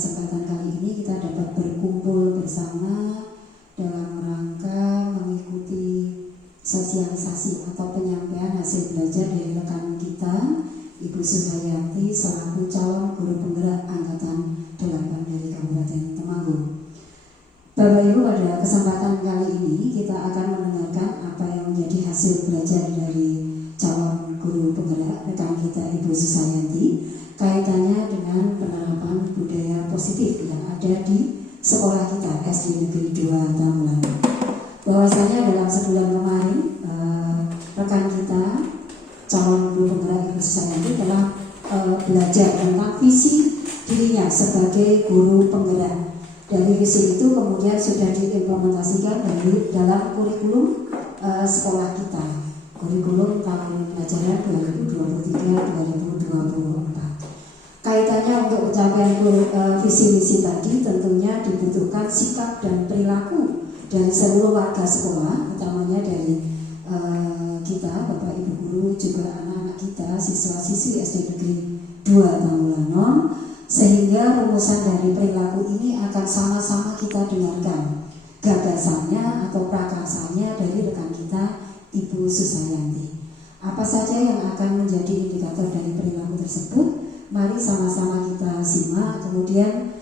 kesempatan kali ini kita dapat berkumpul bersama dalam rangka mengikuti sosialisasi atau penyampaian hasil belajar dari rekan kita Ibu Susayanti selaku calon guru penggerak angkatan 8 dari Kabupaten Temanggung. Bapak Ibu, pada kesempatan kali ini kita akan mendengarkan apa yang menjadi hasil belajar dari calon guru penggerak rekan kita Ibu Susayanti kaitannya dengan penerapan budaya positif yang ada di sekolah kita SD Negeri 2 Tamulan. Bahwasanya dalam sebulan kemarin rekan kita calon guru penggerak Ibu Susayanti telah belajar tentang visi dirinya sebagai guru penggerak. Dari visi itu kemudian sudah diimplementasikan dalam kurikulum sekolah kita, kurikulum tahun pelajaran 2023-2024. Kaitannya untuk pencapaian visi misi tadi tentunya dibutuhkan sikap dan perilaku dari seluruh warga sekolah, utamanya dari kita, Bapak Ibu Guru, juga anak-anak kita, siswa-siswi SD Negeri 2 Tamulanon, sehingga rumusan dari perilaku ini akan sama-sama kita dengarkan gagasannya atau prakarsanya dari rekan kita Ibu Susayanti. Apa saja yang akan menjadi indikator dari perilaku tersebut? Mari sama-sama kita simak, kemudian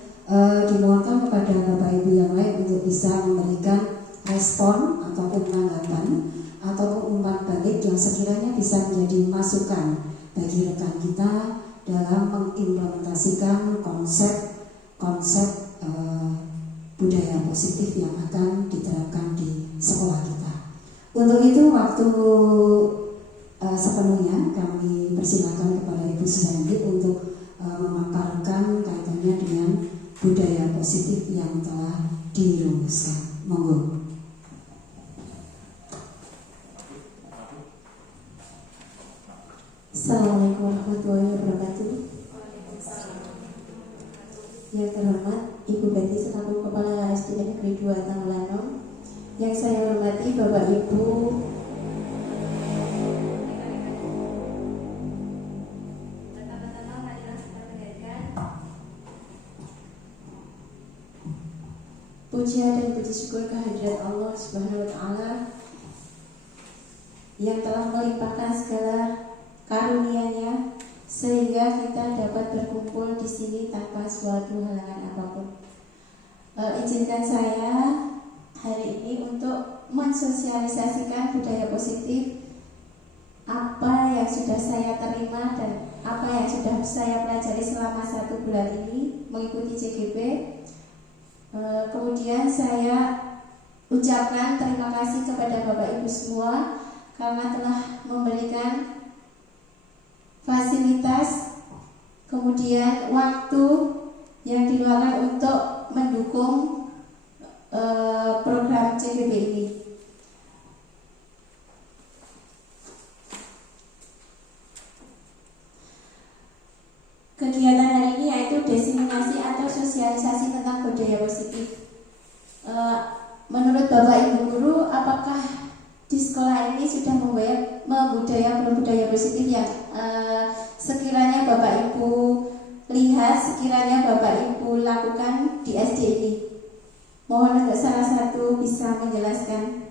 dimohonkan kepada Bapak Ibu yang lain untuk bisa memberikan respon ataupun tanggapan ataupun umpan balik yang sekiranya bisa menjadi masukan bagi rekan kita dalam mengimplementasikan konsep budaya positif yang akan diterapkan di sekolah kita. Untuk itu waktu sepenuhnya kami persilakan kepada Ibu Susayanti untuk memaparkan kaitannya dengan budaya positif yang telah dirumuskan. Monggo. Assalamualaikum warahmatullahi wabarakatuh. Yang terhormat Ibu Betty selaku Kepala SD Negeri 2 Tamulano. Yang saya hormati Bapak Ibu puja dan puji syukur kehadirat Allah Subhanahu wa Ta'ala yang telah melimpahkan segala karunia-Nya sehingga kita dapat berkumpul di sini tanpa suatu halangan apapun. Izinkan saya hari ini untuk mensosialisasikan budaya positif apa yang sudah saya terima dan apa yang sudah saya pelajari selama 1 bulan ini mengikuti CGP. Kemudian saya ucapkan terima kasih kepada Bapak Ibu semua karena telah memberikan fasilitas, kemudian waktu yang diluangkan untuk mendukung program CGP ini. Kegiatan hari ini yaitu diseminasi atau sosialisasi tentang budaya positif. Menurut Bapak Ibu Guru, apakah di sekolah ini sudah membudayakan budaya positif yang sekiranya Bapak Ibu lihat, sekiranya Bapak Ibu lakukan di SD ini? Mohon untuk salah satu bisa menjelaskan.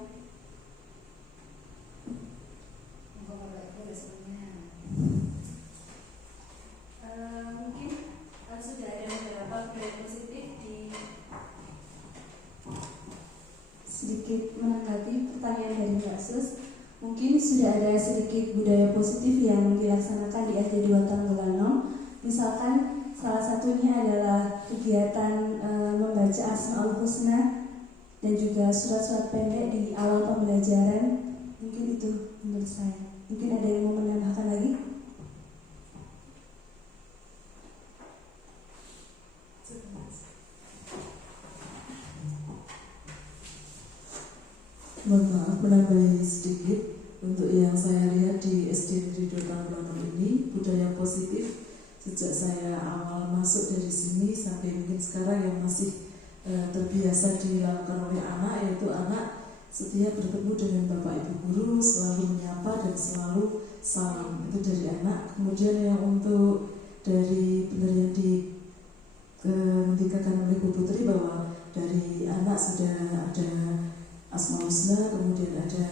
Sudah ada beberapa budaya positif di sedikit menanggapi pertanyaan dari Mbak Sus. Mungkin sudah ada sedikit budaya positif yang dilaksanakan di SD 2 Tamulano. Misalkan salah satunya adalah kegiatan membaca Asmaul Husna dan juga surat-surat pendek di awal pembelajaran. Mungkin itu menurut saya. Mungkin ada yang mau menambahkan lagi? Mohon maaf menambahi sedikit. Untuk yang saya lihat di SD Negeri 2 Tamulanon ini, budaya positif sejak saya awal masuk dari sini sampai mungkin sekarang yang masih terbiasa dilakukan oleh anak, yaitu anak setiap bertemu dengan Bapak Ibu Guru selalu menyapa dan selalu salam. Itu dari anak. Kemudian yang untuk dari benar yang dikatakan oleh Bu Putri bahwa dari anak sudah ada Asmaul Husna, kemudian ada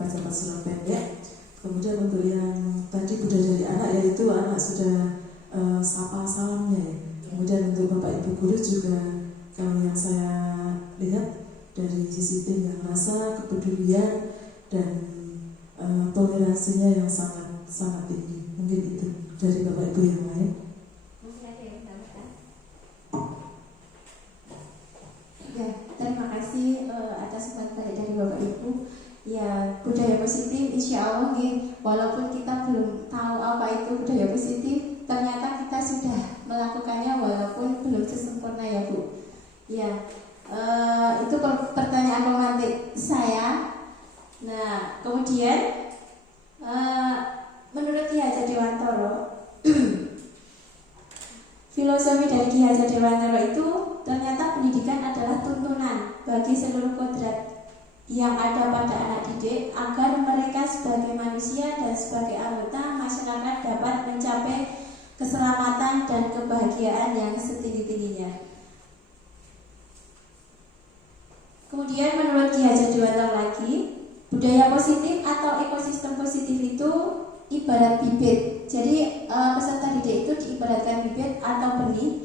baca surat pendek. Kemudian untuk yang tadi budaya dari anak, yaitu anak sudah sapa salamnya ya. Kemudian untuk Bapak Ibu guru juga, kalau yang saya lihat dari sisi tingkah rasa, kepedulian dan toleransinya yang sangat tinggi. Mungkin itu dari Bapak Ibu yang lain. Ya, terima kasih atas umpan balik dari Bapak Ibu. Ya, budaya positif insya Allah walaupun kita belum tahu apa itu budaya positif, ternyata kita sudah melakukannya walaupun belum sesempurna ya Bu. Ya, itu pertanyaan romantik saya. Nah, kemudian menurut Ki Hajar Dewantara, filosofi dari Ki Hajar Dewantara itu ternyata pendidikan adalah tuntunan bagi seluruh kodrat yang ada pada anak didik agar mereka sebagai manusia dan sebagai anggota masyarakat dapat mencapai keselamatan dan kebahagiaan yang setinggi-tingginya. Kemudian menurut Ki Hajar Dewantara lagi, budaya positif atau ekosistem positif itu ibarat bibit. Jadi peserta didik itu diibaratkan bibit atau benih.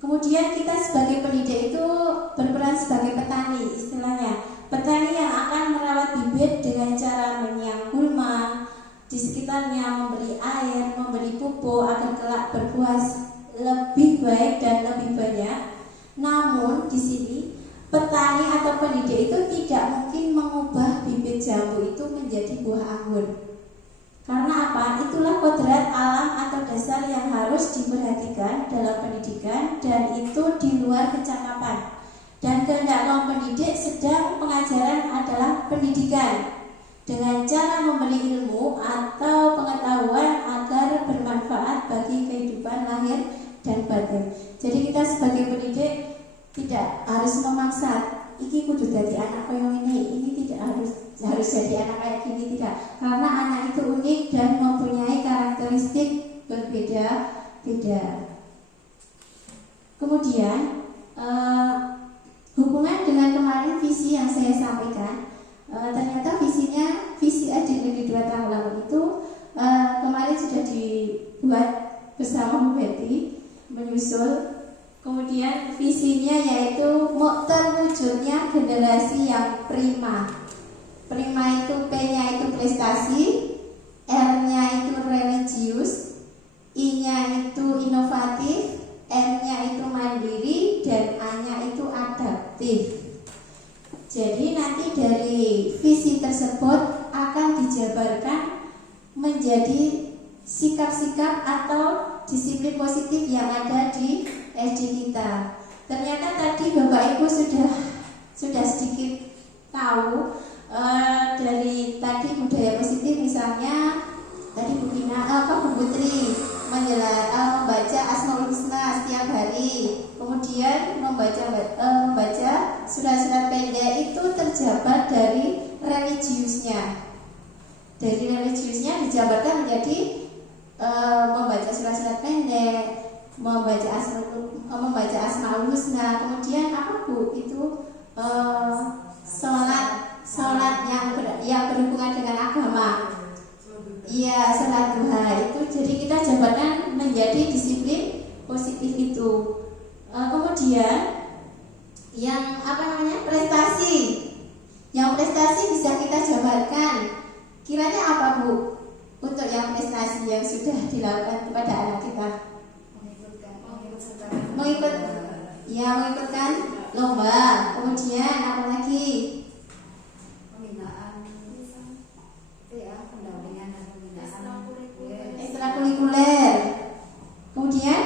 Kemudian kita sebagai pendidik itu berperan sebagai petani, istilahnya petani yang akan merawat bibit dengan cara menyiang gulma di sekitarnya, memberi air, memberi pupuk agar kelak berbuah lebih baik dan lebih banyak. Namun di sini petani atau pendidik itu tidak mungkin mengubah bibit jambu itu menjadi buah anggur. Karena apa? Itulah kodrat alam atau dasar yang harus diperhatikan dalam pendidikan, dan itu di luar kecakapan. Dan kehendak kaum pendidik sedang pengajaran adalah pendidikan dengan cara memberi ilmu atau pengetahuan agar bermanfaat bagi kehidupan lahir dan batin. Jadi kita sebagai pendidik tidak harus memaksa iki kudu jadi anak koyo ini tidak harus jadi anak kayak gini, tidak, karena anak itu unik dan mempunyai karakteristik berbeda-beda. Kemudian hubungan dengan kemarin visi yang saya sampaikan, ternyata visi Aji Negeri 2 Tanggulangan itu kemarin sudah dibuat bersama Bu Betty, menyusul. Kemudian visinya yaitu terwujudnya generasi yang prima. Prima itu P-nya itu prestasi, R-nya itu religius, I-nya itu inovatif, M-nya itu mandiri, dan A-nya itu adaptif. Jadi nanti dari visi tersebut akan dijabarkan menjadi sikap-sikap atau disiplin positif yang ada di SD kita. Ternyata tadi Bapak Ibu sudah sedikit tahu dari tadi budaya positif, misalnya tadi Bu Putri membaca Asmaul Husna setiap hari, kemudian membaca surat-surat pendek itu terjabar dari religiusnya. Dari religiusnya dijabarkan menjadi membaca surat-surat pendek, membaca Asmaul Husna, kemudian apa Bu? Itu sholat yang berhubungan dengan agama. Iya, sholat duha itu. Jadi kita jabarkan menjadi disiplin positif itu. Kemudian yang prestasi. Yang prestasi bisa kita jabarkan. Kiranya apa Bu? Untuk yang prestasi yang sudah dilakukan kepada anak kita. Mengikutkan lomba. Kemudian apa lagi? Ekstrakurikuler. Kemudian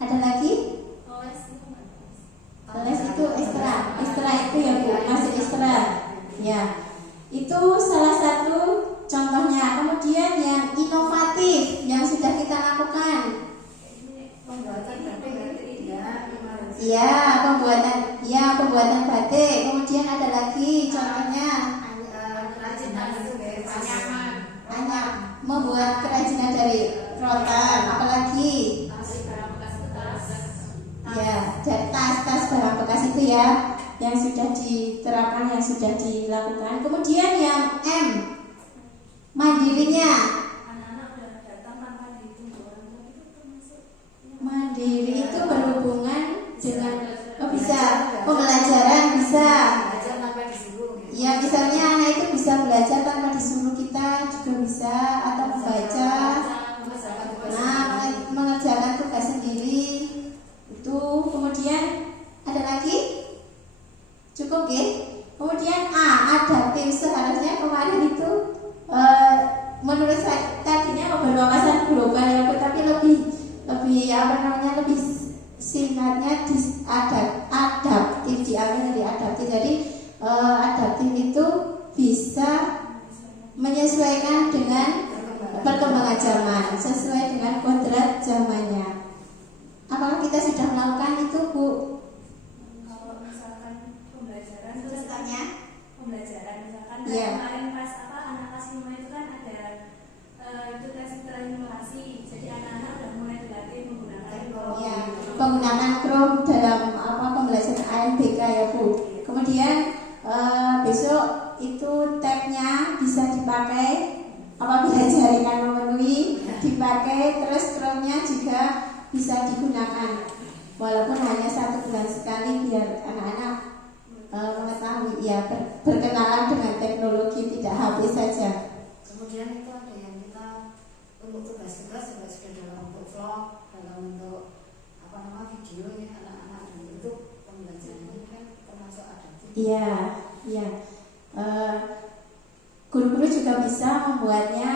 ada lagi? Les itu ekstra itu ya Bu, masih ekstra. Ya, itu salah satu contohnya. Kemudian yang inovatif yang sudah kita lakukan. Pembuatan batik. Kemudian ada lagi contohnya membuat kerajinan dari rotan. Apalagi ya, yang sudah diterapkan, yang sudah dilakukan. Kemudian yang M, mandirinya. Anak-anak udah datang tanpa ditunggu orang tua itu termasuk Mandiri itu berhubungan dengan bisa pembelajaran, bisa. Belajar tanpa disuruh. Ya, misalnya anak itu bisa belajar tanpa disuruh, kita juga bisa, atau membaca. Nah, mengerjakan tugas sendiri itu. Kemudian ada lagi? Cukup ya? Kemudian A, adaptif. Seharusnya kemarin itu menurut saya tadinya berwawasan global ya, tapi lebih lebih singkatnya adaptif, diambil dari adaptif. Jadi adaptif itu bisa menyesuaikan dengan perkembangan zaman, sesuai dengan kodrat zamannya. Apakah kita sudah melakukan itu, Bu? kalau misalkan pembelajaran Contohnya? pembelajaran misalkan Iya. kemarin pas anak kelas 5 itu kan ada itu tes simulasi, jadi anak-anak udah mulai dilatih menggunakan Ya, penggunaan Chrome dalam pembelajaran ANBK ya, Bu. Kemudian besok itu tabnya bisa dipakai apabila jaringan memenuhi, dipakai. Terus Chrome-nya juga bisa digunakan walaupun hanya 1 bulan sekali, biar anak-anak mengetahui ya, berkenalan dengan teknologi, tidak HP saja. Kemudian itu ada yang kita untuk tugas-tugas juga sudah dalam bentuk vlog, dalam bentuk video ya, anak-anak dalam bentuk pembelajaran ini kan termasuk adaptif. Iya, iya. Guru-guru juga bisa membuatnya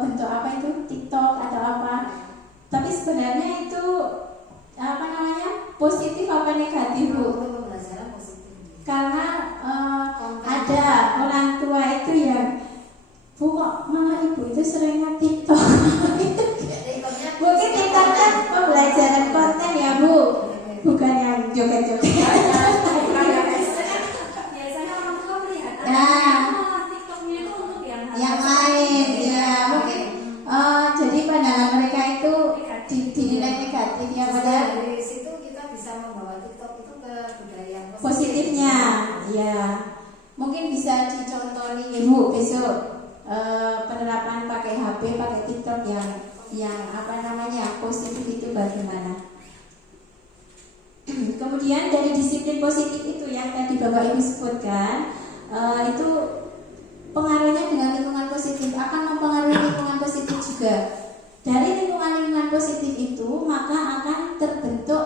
bentuk apa itu, TikTok atau apa. Tapi sebenarnya itu positif apa negatif, Bu? Untuk pembelajaran positif. Karena ada orang tua itu yang, Bu, kok malah ibu itu seringnya TikTok. Mungkin TikToknya pembelajaran konten ya, Bu, bukan yang joget-joget. biasanya orang tua melihat Nah, TikToknya itu untuk yang lain ya, mungkin jadi pandangan mereka itu dinilai negatif ya, padahal Dari situ kita bisa membawa TikTok itu ke budaya yang positifnya ya. Mungkin bisa dicontoni Ibu besok penerapan pakai HP, pakai TikTok yang positif itu bagaimana. Kemudian dari disiplin positif itu yang tadi Bapak Ibu sebutkan, itu pengaruhnya dengan lingkungan positif akan mempengaruhi lingkungan positif juga. Dari lingkungan positif itu maka akan terbentuk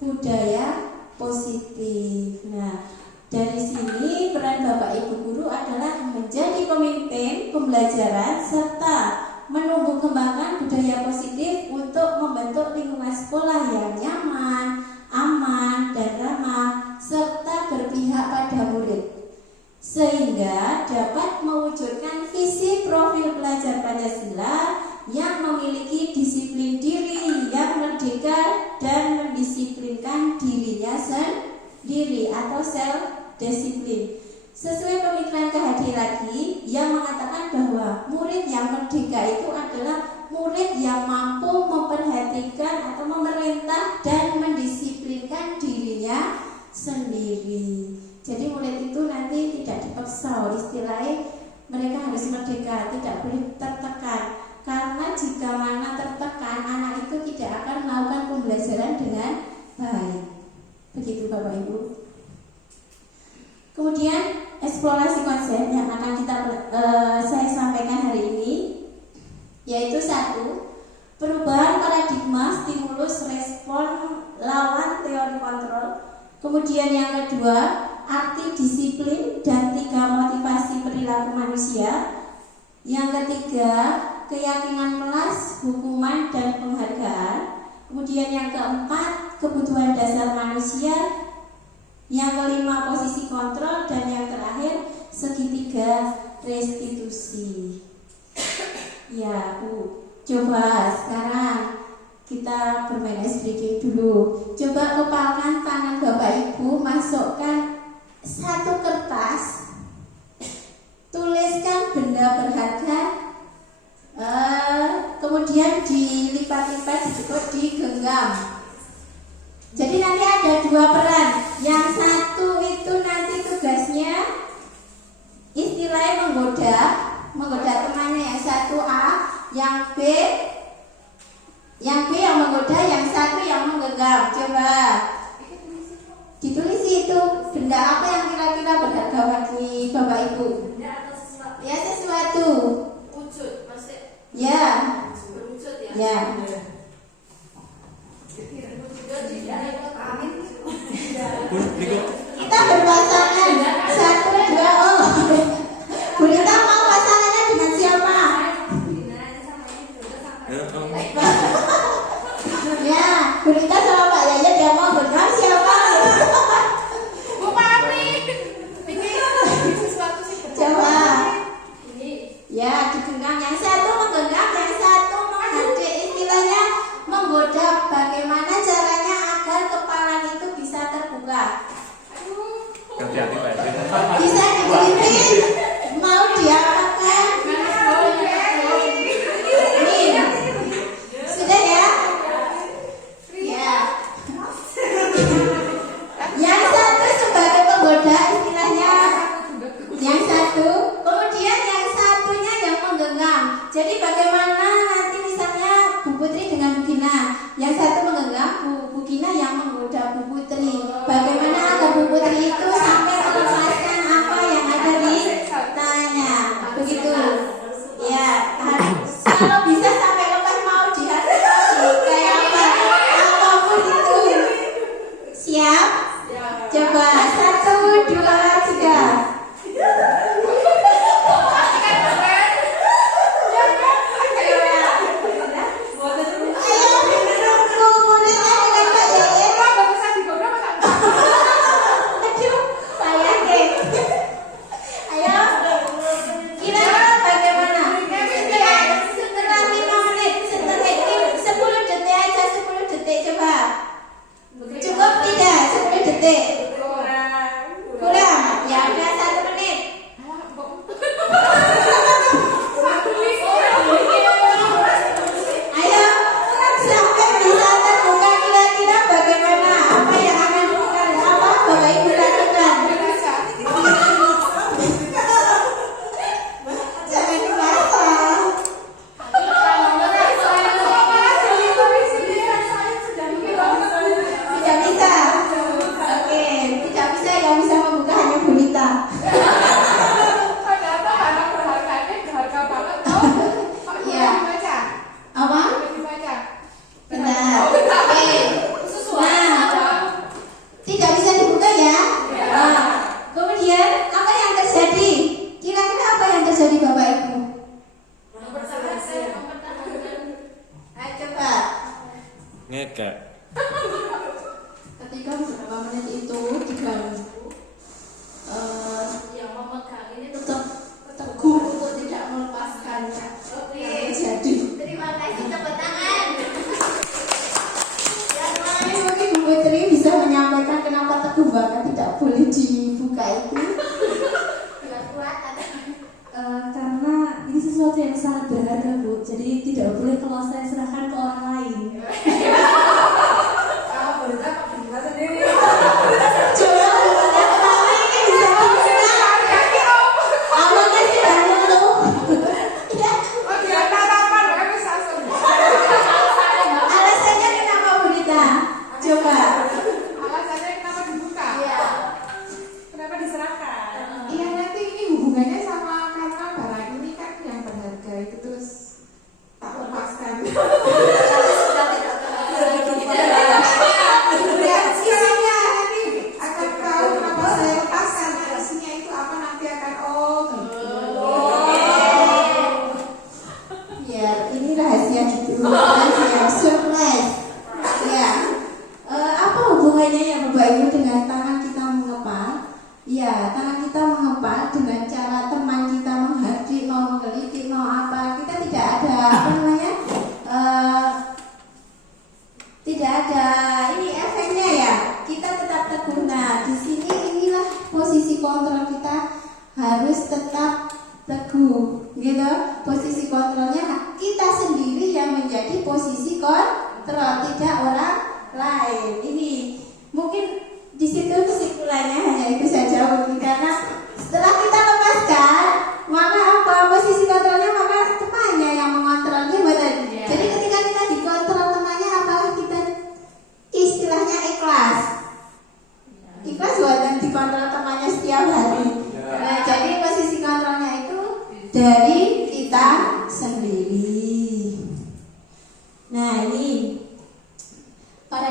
budaya positif. Nah, dari sini peran Bapak Ibu guru adalah menjadi pemimpin pembelajaran serta menumbuh kembangkan budaya positif untuk membentuk lingkungan sekolah yang nyaman, aman, dan ramah serta berpihak pada murid, sehingga dapat mewujudkan visi profil pelajar Pancasila yang memiliki disiplin diri yang merdeka dan mendisiplinkan dirinya sendiri atau self-disiplin. Sesuai pemikiran K.H.D. lagi yang mengatakan bahwa murid yang merdeka itu adalah murid yang mampu memperhatikan atau memerintah dan mendisiplinkan dirinya sendiri. Jadi murid itu nanti tidak dipaksa, istilahnya mereka harus merdeka, tidak boleh tertekan. Karena jika mana tertekan, anak itu tidak akan melakukan pembelajaran dengan baik. Begitu Bapak Ibu. Kemudian eksplorasi konsep yang akan saya sampaikan hari ini, yaitu 1, perubahan paradigma stimulus respon lawan teori kontrol. Kemudian yang kedua, arti disiplin dan 3 motivasi perilaku manusia. Yang ketiga, keyakinan kelas, hukuman dan penghargaan. Kemudian yang keempat, kebutuhan dasar manusia. Yang kelima, posisi kontrol. Dan yang terakhir, segitiga restitusi. Ya, Bu, coba sekarang kita bermain ice breaking dulu. Coba kepalkan tangan Bapak Ibu, masukkan 1 kertas, tuliskan benda berharga, kemudian dilipat-lipat, digenggam. Jadi nanti ada 2 peran. Yang satu A, yang B yang menggoda, yang satu yang menggenggam. Coba ditulis itu benda apa yang kira-kira berharga bagi Bapak Ibu? Benda atau sesuatu? Ya, sesuatu. Wujud, maksudnya Ya. berwujud ya? Ya. Kita berpasangan. 1, 2, oh. Bu Rita mau pasangannya dengan siapa? Ya, Bu Rita sama Pak Yaya dia mau genggam siapa? Bu Pami, ini sesuatu sih. Coba. Ini Ya, digenggam. Yang satu menggenggam, yang satu menghadik. Istilahnya menggoda. Bagaimana caranya agar kepala itu bisa terbuka? Hati-hati Pak. Bisa dikritik? Mau diapakan? Nih. Sudah ya? Ya. Yang satu sebagai penggoda istilahnya. Yang satu, kemudian yang satunya yang menggenggam. Jadi bagaimana nanti misalnya Bu Putri dengan Bu Gina, yang satu menggenggam, Bu Gina yang menggoda Bu Putri. Bagaimana agar Bu Putri itu sampai melepaskan apa yang ada di tangannya, begitu. Ya, kalau bisa sampai lepas mau dihasil kayak apa, apapun itu. Siap? Coba 1, 2, 3. Ayo, Bu muridnya dengan Pak Yaya. Aduh, saya deh. Ayo, kira-kira bagaimana? Setelah 5 menit, setelah 10 detik aja, 10 detik coba. Cukup tidak? 10 detik. Kurang? Ya udah 1 menit. Ayo, sampai bisa terbuka kira-kira bagaimana? Apa yang akan dilakukan? Apa Bapak Ibu lakukan? Jangan dipasang. Tidak bisa. Oke, tidak bisa yang bisa membuka hanya Bu Rita. Iya. Apa? Benar. Oke. Nah, tidak bisa dibuka ya. Nah, kemudian apa yang terjadi? Kira-kira apa yang terjadi Bapak Ibu? Ayo coba. Ngekek. Ketika beberapa menit itu diganggu, yang memegang ini tetap teguh untuk tidak melepaskannya. Yang terjadi. terima kasih, tepuk tangan. Ini mungkin Bu Putri bisa menyampaikan kenapa teguh banget tidak boleh dibuka itu. Tidak kuat atau Karena ini sesuatu yang sangat berharga, Bu. Jadi tidak boleh kalau saya serahkan ke orang lain. Coba bukunya kenapa ini bisa dibuka? Apakah sudah luluh? Ya. Alasannya kenapa Bu Rita? Coba. Ya. Iya, nanti ini hubungannya sama karena barang ini kan yang berharga itu terus tak lepaskan. Isinya nanti akan tahu kenapa saya lepaskan. Isinya itu apa nanti akan gitu. Ya, ini rahasia gitu. Rahasia surprise. Ya. Apa hubungannya ya Bapak Ibu dengan tangan kita mengepal? Ya, tangan kita mengepal dengan cara teman kita menghadik, mau menggelitik, mau apa. Kita tidak ada apa namanya? Tidak ada ini efeknya ya. Kita tetap teguh. Nah, di sini inilah posisi kontrol kita harus tetap teguh, gitu. Posisi kontrolnya kita sendiri yang menjadi posisi kontrol, tidak orang lain. Ini mungkin di situ kesimpulannya hanya itu saja mungkin, karena setelah kita lepaskan maka apa posisi kontrolnya, maka temannya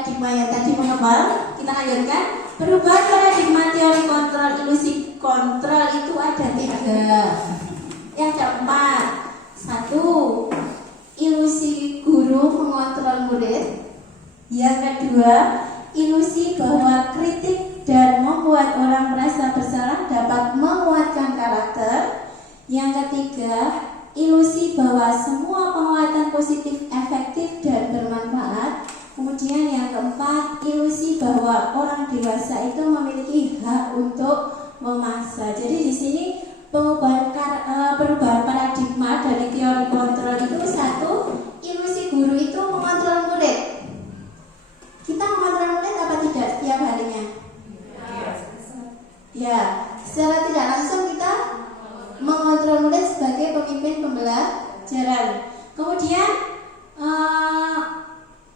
paradigma yang tadi mengembal. Kita lanjutkan. Perubahan paradigma teori kontrol ilusi kontrol itu ada 3. Yang keempat, 1. Ilusi guru mengontrol murid. Yang kedua, ilusi bahwa kritik dan membuat orang merasa bersalah dapat menguatkan karakter. Yang ketiga, ilusi bahwa semua penguatan positif efektif dan bermanfaat. Kemudian yang keempat, ilusi bahwa orang dewasa itu memiliki hak untuk memaksa. Jadi di sini perubahan paradigma dari teori kontrol itu 1, ilusi guru itu mengontrol murid. Kita mengontrol murid apa tidak setiap harinya? Ya, secara tidak langsung kita mengontrol murid sebagai pemimpin pembelajaran. Kemudian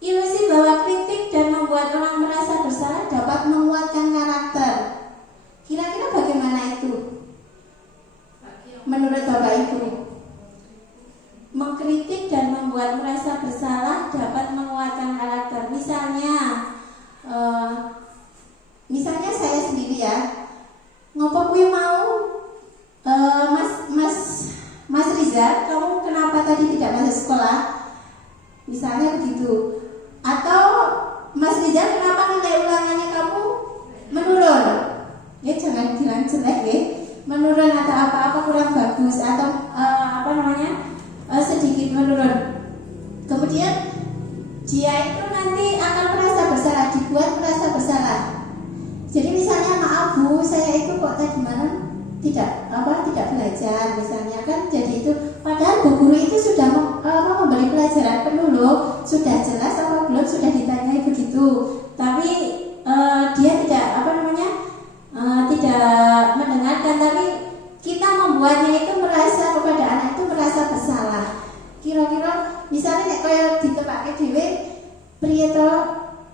ilusi bahwa kritik dan membuat orang merasa bersalah dapat menguatkan karakter. Kira-kira bagaimana itu? Menurut Bapak Ibu, mengkritik dan membuat merasa bersalah dapat menguatkan karakter. Misalnya saya sendiri ya, ngopo kuwi mau Mas Riza, kamu kenapa tadi tidak masuk sekolah? Misalnya begitu. Atau Mas Riza, kenapa nilai ulangannya kamu menurun? Ya jangan bilang jelek ya. Menurun atau apa-apa kurang bagus atau sedikit menurun. Kemudian dia itu nanti akan merasa bersalah, dibuat merasa bersalah. Jadi misalnya, maaf Bu, saya itu kok tadi malam tidak belajar misalnya kan, jadi itu padahal Bu Guru itu sudah memberi pelajaran penuh loh, sudah jelas apa belum, sudah ditanyai begitu, tapi dia tidak tidak mendengarkan, tapi kita membuatnya itu merasa kepada anak itu merasa bersalah. Kira-kira misalnya nek kaya ditepake dhewe priye to,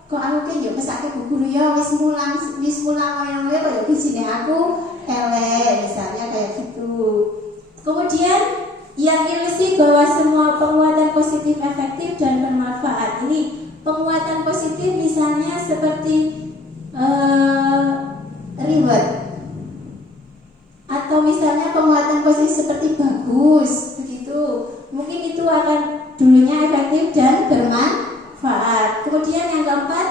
kok aku ki yo mesake Bu Guru ya wis mulang wayang kaya bijine aku elek misalnya kayak gitu. Kemudian yang ilusi bahwa semua penguatan positif efektif dan bermanfaat. Ini penguatan positif misalnya seperti reward, atau misalnya penguatan positif seperti bagus begitu. Mungkin itu akan dulunya efektif dan bermanfaat. Kemudian yang keempat,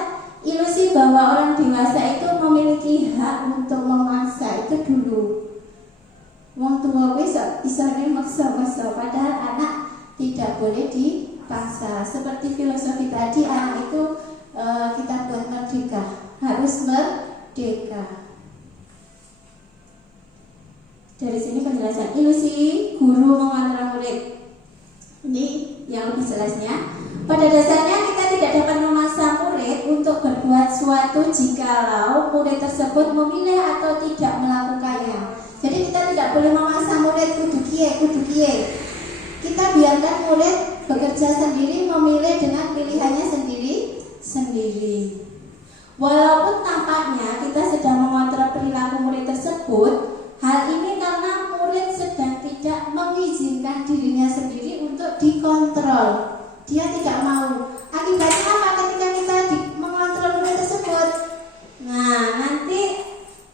ilusi bahwa orang dewasa itu memiliki hak untuk memaksa. Itu dulu. Wong tua wis isane maksa-maksa, padahal anak tidak boleh dipaksa. Seperti filosofi tadi, anak itu kita buat merdeka, harus merdeka. Dari sini penjelasan ilusi guru mengontrol murid. Ini yang lebih jelasnya. Pada dasarnya kita tidak dapat memaksa murid untuk berbuat suatu jikalau murid tersebut memilih atau tidak melakukannya. Jadi kita tidak boleh memaksa murid kudu kiye. Kita biarkan murid bekerja sendiri, memilih dengan pilihannya sendiri. Walaupun tampaknya kita sedang mengontrol perilaku murid tersebut, hal ini karena murid sedang tidak mengizinkan dirinya sendiri untuk dikontrol. Dia tidak mau. Akibatnya apa ketika kita mengontrol murid tersebut? Nah, nanti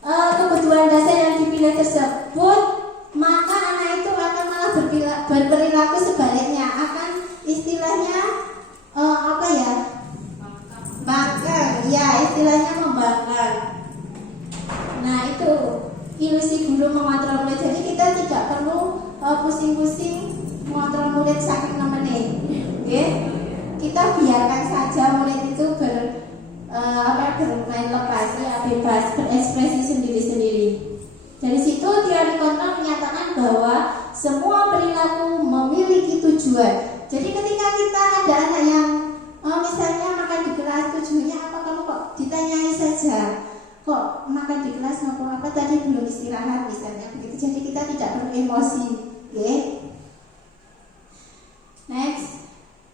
kebutuhan dasar yang dipilih tersebut, maka anak itu akan malah berperilaku sebaliknya, akan istilahnya bangkang, ya istilahnya membangkang. Nah itu ilusi guru mengontrol murid. Jadi kita tidak perlu pusing-pusing mengontrol murid saking nemenin. Kita biarkan saja murid itu bermain lepas, ya bebas berekspresi sendiri-sendiri. Dari situ teori kontrol menyatakan bahwa semua perilaku memiliki tujuan. Jadi ketika kita ada anak yang misalnya makan di kelas, tujuannya apa, kamu kok ditanyai saja, kok makan di kelas ngopo apa tadi belum istirahat misalnya begitu. Jadi kita tidak perlu emosi, Next.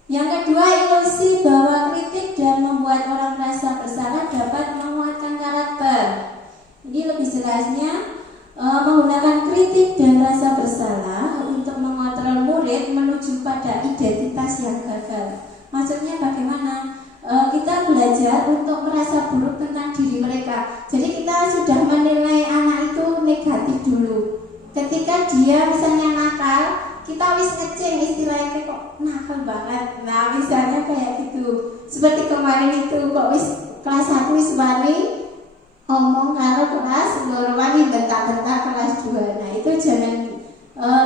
Yang kedua, ilusi bahwa kritik dan membuat orang merasa bersalah dapat menguatkan karakter. Ini lebih jelasnya, menggunakan kritik dan rasa bersalah untuk mengontrol murid menuju pada identitas yang gagal. Maksudnya bagaimana? Kita belajar belajar untuk merasa buruk tentang diri mereka. Jadi kita sudah menilai anak itu negatif dulu. Ketika dia misalnya nakal, kita wis ngeceng istilahnya kok nakal banget. Nah misalnya kayak gitu. Seperti kemarin itu kok wis kelas 1 wis wani ngomong karo kelas loro wani bentak-bentak kelas 2. Nah itu jangan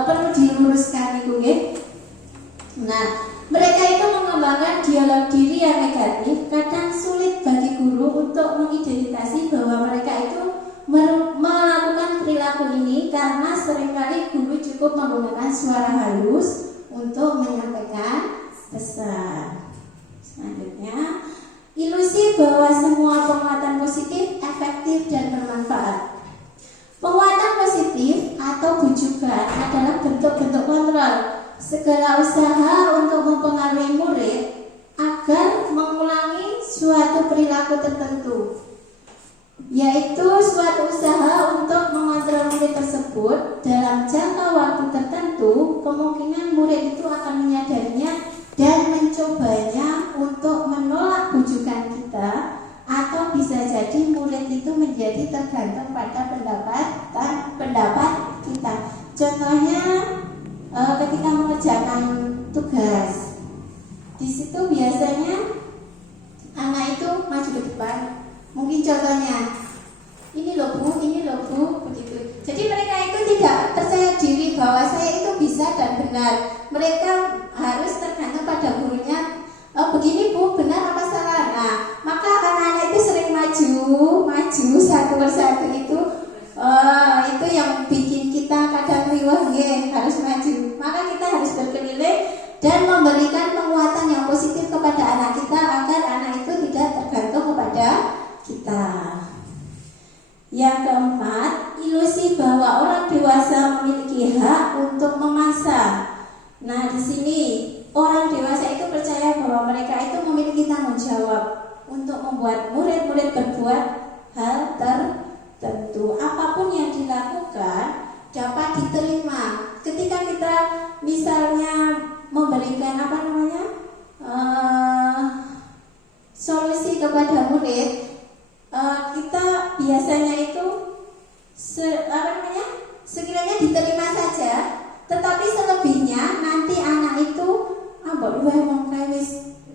perlu diluruskan itu nggih. Nah, mereka itu mengembangkan dialog diri yang negatif. Kadang sulit bagi guru untuk mengidentifikasi bahwa mereka itu melakukan perilaku ini karena seringkali guru cukup menggunakan suara halus untuk menyampaikan pesan. Selanjutnya, ilusi bahwa semua penguatan positif efektif dan bermanfaat. Penguatan positif atau bujukan adalah bentuk-bentuk kontrol segala usaha untuk mempengaruhi murid agar mengulangi suatu perilaku tertentu, yaitu suatu usaha untuk mengontrol murid tersebut dalam jangka waktu tertentu. Kemungkinan murid itu akan menyadarinya dan mencobanya untuk menolak bujukan kita, atau bisa jadi murid itu menjadi tergantung pada pendapat kita. Contohnya ketika mengerjakan tugas, di situ biasanya anak itu maju ke depan. Mungkin contohnya, ini loh bu, begitu. Jadi mereka itu tidak percaya diri bahwa saya itu bisa dan benar. Mereka harus tergantung pada gurunya. Begini bu, benar apa salah? Nah, maka anak-anak itu sering maju satu persatu itu yang bikin kita kadang riwah, harus maju. Maka kita harus berkeliling dan memberikan penguatan yang positif kepada anak kita agar anak itu tidak tergantung kepada kita. Yang keempat, ilusi bahwa orang dewasa memiliki hak untuk memaksa. Nah, di sini orang dewasa itu percaya bahwa mereka itu memiliki tanggung jawab untuk membuat murid-murid berbuat hal tertentu. Apapun yang dilakukan dapat diterima. Ketika kita misalnya memberikan solusi kepada murid, kita biasanya itu sekiranya diterima saja, tetapi selebihnya nanti anak itu mbok luwih wong kae wis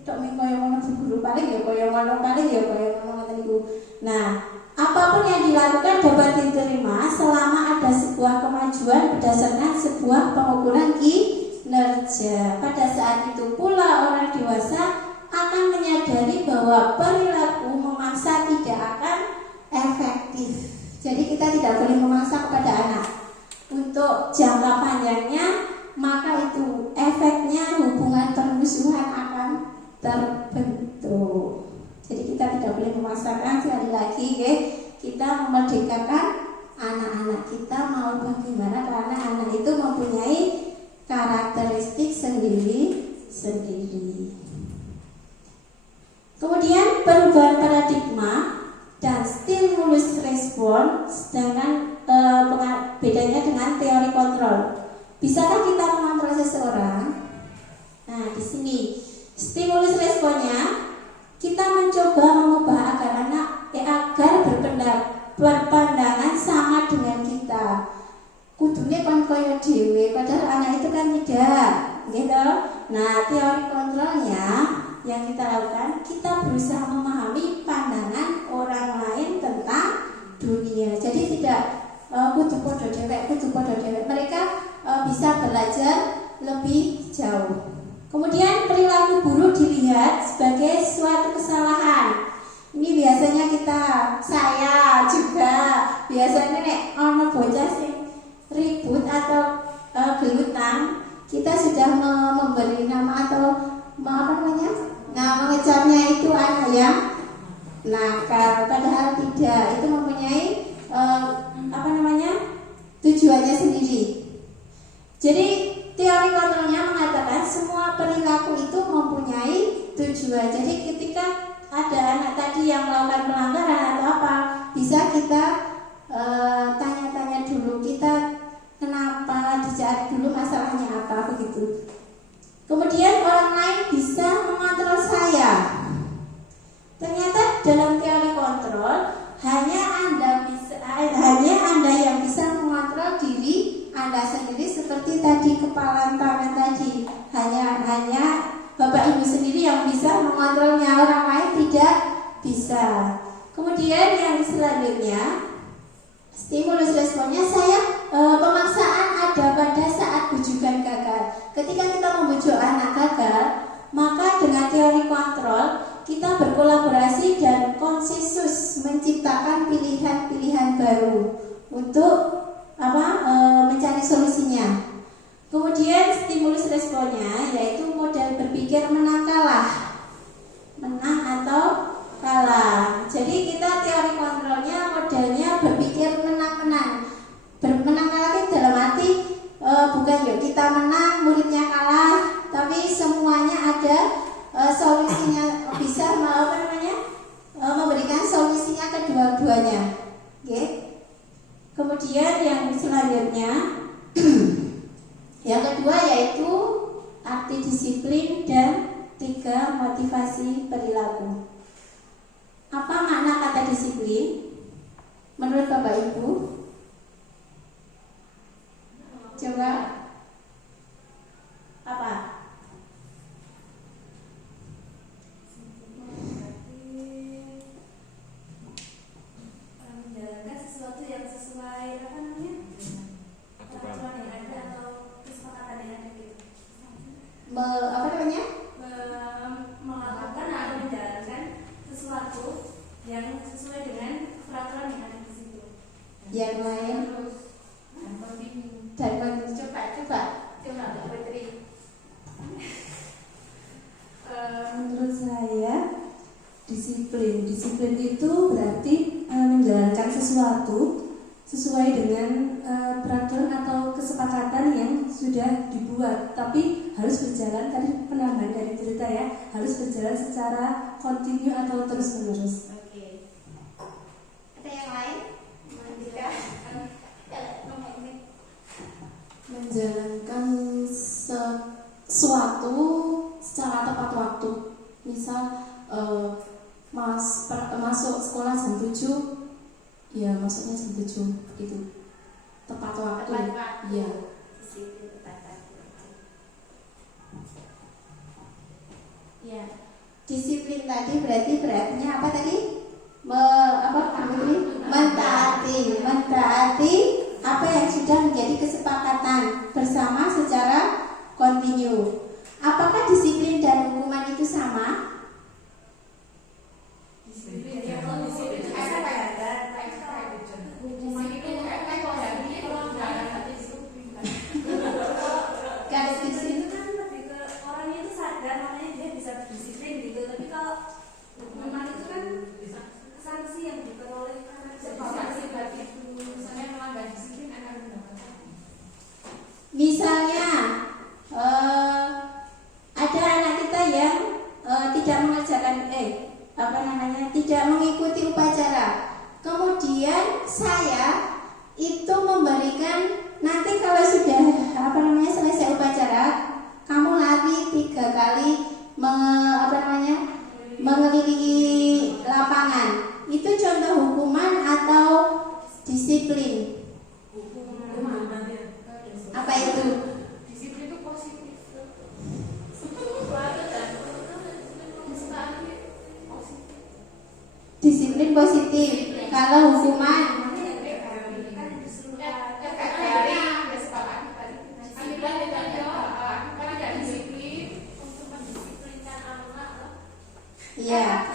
tok ming koyo ngono guru paling ya koyo ngono ngoten niku. Nah, apapun yang dilakukan dapat diterima selama ada sebuah kemajuan berdasarkan sebuah pengukuran kinerja. Pada saat itu pula orang dewasa akan menyadari bahwa perilaku memaksa tidak akan efektif. Jadi kita tidak boleh memaksa kepada anak. Untuk jangka panjangnya, maka itu efeknya hubungan permusuhan akan terbentuk. Jadi kita tidak boleh memaksakan. Sekali lagi kita memerdekakan anak-anak kita mau bagaimana, karena anak itu mempunyai karakteristik sendiri-sendiri. Kemudian perubahan paradigma dan stimulus respon, sedangkan bedanya dengan teori kontrol. Bisakah kita mengontrol seseorang? Nah, di sini stimulus responnya kita mencoba mengubah agar anak agar berpandangan sama dengan kita. Kudune kon koyo dhewe, padahal anak itu kan tidak, gitu. Nah, teori kontrolnya yang kita lakukan, kita berusaha memahami pandangan orang lain tentang dunia. Jadi tidak kudu podo dewek. Mereka bisa belajar lebih jauh. Kemudian perilaku buruk dilihat sebagai suatu kesalahan. Ini biasanya saya juga biasanya ono bocah sing ribut atau gelutan, kita sudah memberi nama atau mengecapnya itu anak yang nakal, padahal tidak. Itu mempunyai tujuannya sendiri. Jadi teori kontrolnya mengatakan semua perilaku itu mempunyai tujuan. Jadi ketika ada anak tadi yang melakukan pelanggaran atau apa, bisa kita tanya-tanya dulu, kita kenapa, dicari dulu masalahnya apa, begitu. Kemudian orang lain bisa mengontrol saya. Ternyata Anda sendiri seperti tadi kepalan tangan tadi, hanya Bapak Ibu sendiri yang bisa mengontrolnya, orang lain tidak bisa. Kemudian yang selanjutnya, stimulus responnya pemaksaan ada pada saat bujukan gagal. Ketika kita membujuk anak gagal, maka dengan teori kontrol kita berkolaborasi dan konsensus menciptakan pilihan-pilihan baru untuk mencari solusinya. Kemudian stimulus responnya yaitu model berpikir menang atau kalah. Jadi kita teori kontrolnya modelnya berpikir menang. Menang kalah itu dalam arti bukan yuk kita menang muridnya kalah, tapi semuanya ada solusinya, bisa memberikan solusinya kedua-duanya. Oke. Kemudian yang selanjutnya yang kedua yaitu arti disiplin dan 3 motivasi perilaku. Apa makna kata disiplin menurut Bapak Ibu? Coba apa? Menjalankan sesuatu yang sesuai peraturan yang ada atau kesepakatan yang ada gitu. Melakukan atau menjalankan sesuatu yang sesuai dengan peraturan yang ada di situ. Yang lain dan coba Mbak Putri. Menurut saya disiplin itu berarti menjalankan sesuatu sesuai dengan peraturan atau kesepakatan yang sudah dibuat, tapi harus berjalan, tadi penambahan dari cerita ya, harus berjalan secara kontinu atau terus menerus. Oke. Ada yang lain? Menjalankan sesuatu secara tepat waktu. Misal masuk sekolah jam 7, ya masuknya jam 7 itu tepat waktu. Iya. Ya. Disiplin tadi berarti apa tadi? Mentaati apa yang sudah menjadi kesepakatan bersama secara kontinu. Apakah disiplin dan hukuman itu sama? Misalnya ada anak kita yang tidak mengerjakan tidak mengikuti upacara. Kemudian saya itu memberikan, nanti kalau sudah selesai upacara, kamu lari 3 kali mengelilingi lapangan. Itu contoh hukuman atau disiplin? Apa itu? Disiplin itu positif. Disiplin positif. Kalau hukuman iya.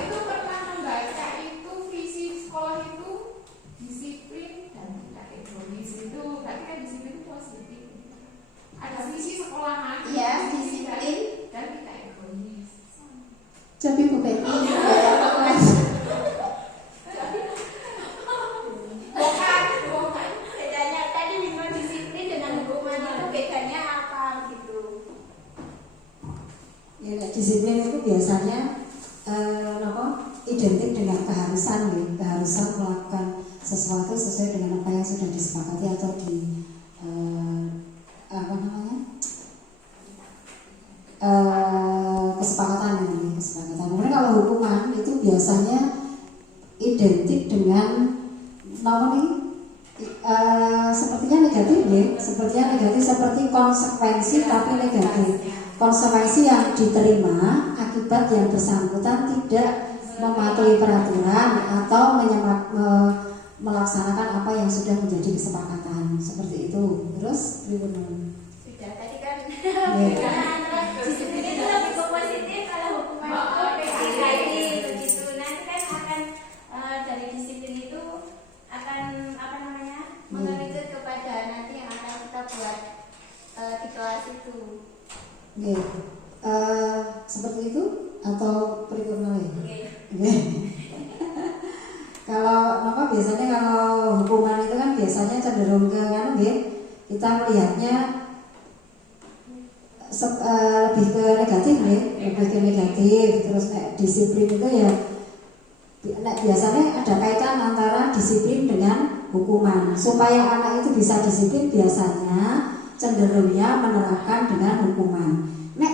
Itu pernah membaca itu visi sekolah itu disiplin dan tidak egois. Itu berarti kan disiplin itu positif. Ada visi sekolahan. Iya, disiplin dan tidak egois. Coba Bu Betty. Bukan. Bedanya tadi memang disiplin dengan hukuman itu bedanya apa gitu? Ya, disiplin itu biasanya identik dengan keharusan, keharusan melakukan sesuatu sesuai dengan apa yang sudah disepakati atau kesepakatan. Kemudian kalau hukuman itu biasanya identik dengan sepertinya negatif ya, sepertinya negatif seperti konsekuensi tapi negatif. Konsekuensi yang diterima akibat yang bersangkutan tidak mematuhi peraturan atau melaksanakan apa yang sudah menjadi kesepakatan, seperti itu. Terus Sudah tadi kan Disiplin itu lebih ke positif, kalau hukuman itu negatif begitu. Nanti kan akan dari disiplin itu akan mengerucut kepada nanti yang akan kita buat di kelas itu. Oke. Seperti itu atau paripurna lain? Oke. Kalau biasanya kalau hukuman itu kan biasanya cenderung ke kita melihatnya lebih ke negatif nih, lebih ke negatif. Terus disiplin itu ya biasanya ada kaitan antara disiplin dengan hukuman. Supaya anak itu bisa disiplin biasanya cenderungnya menerapkan dengan hukuman.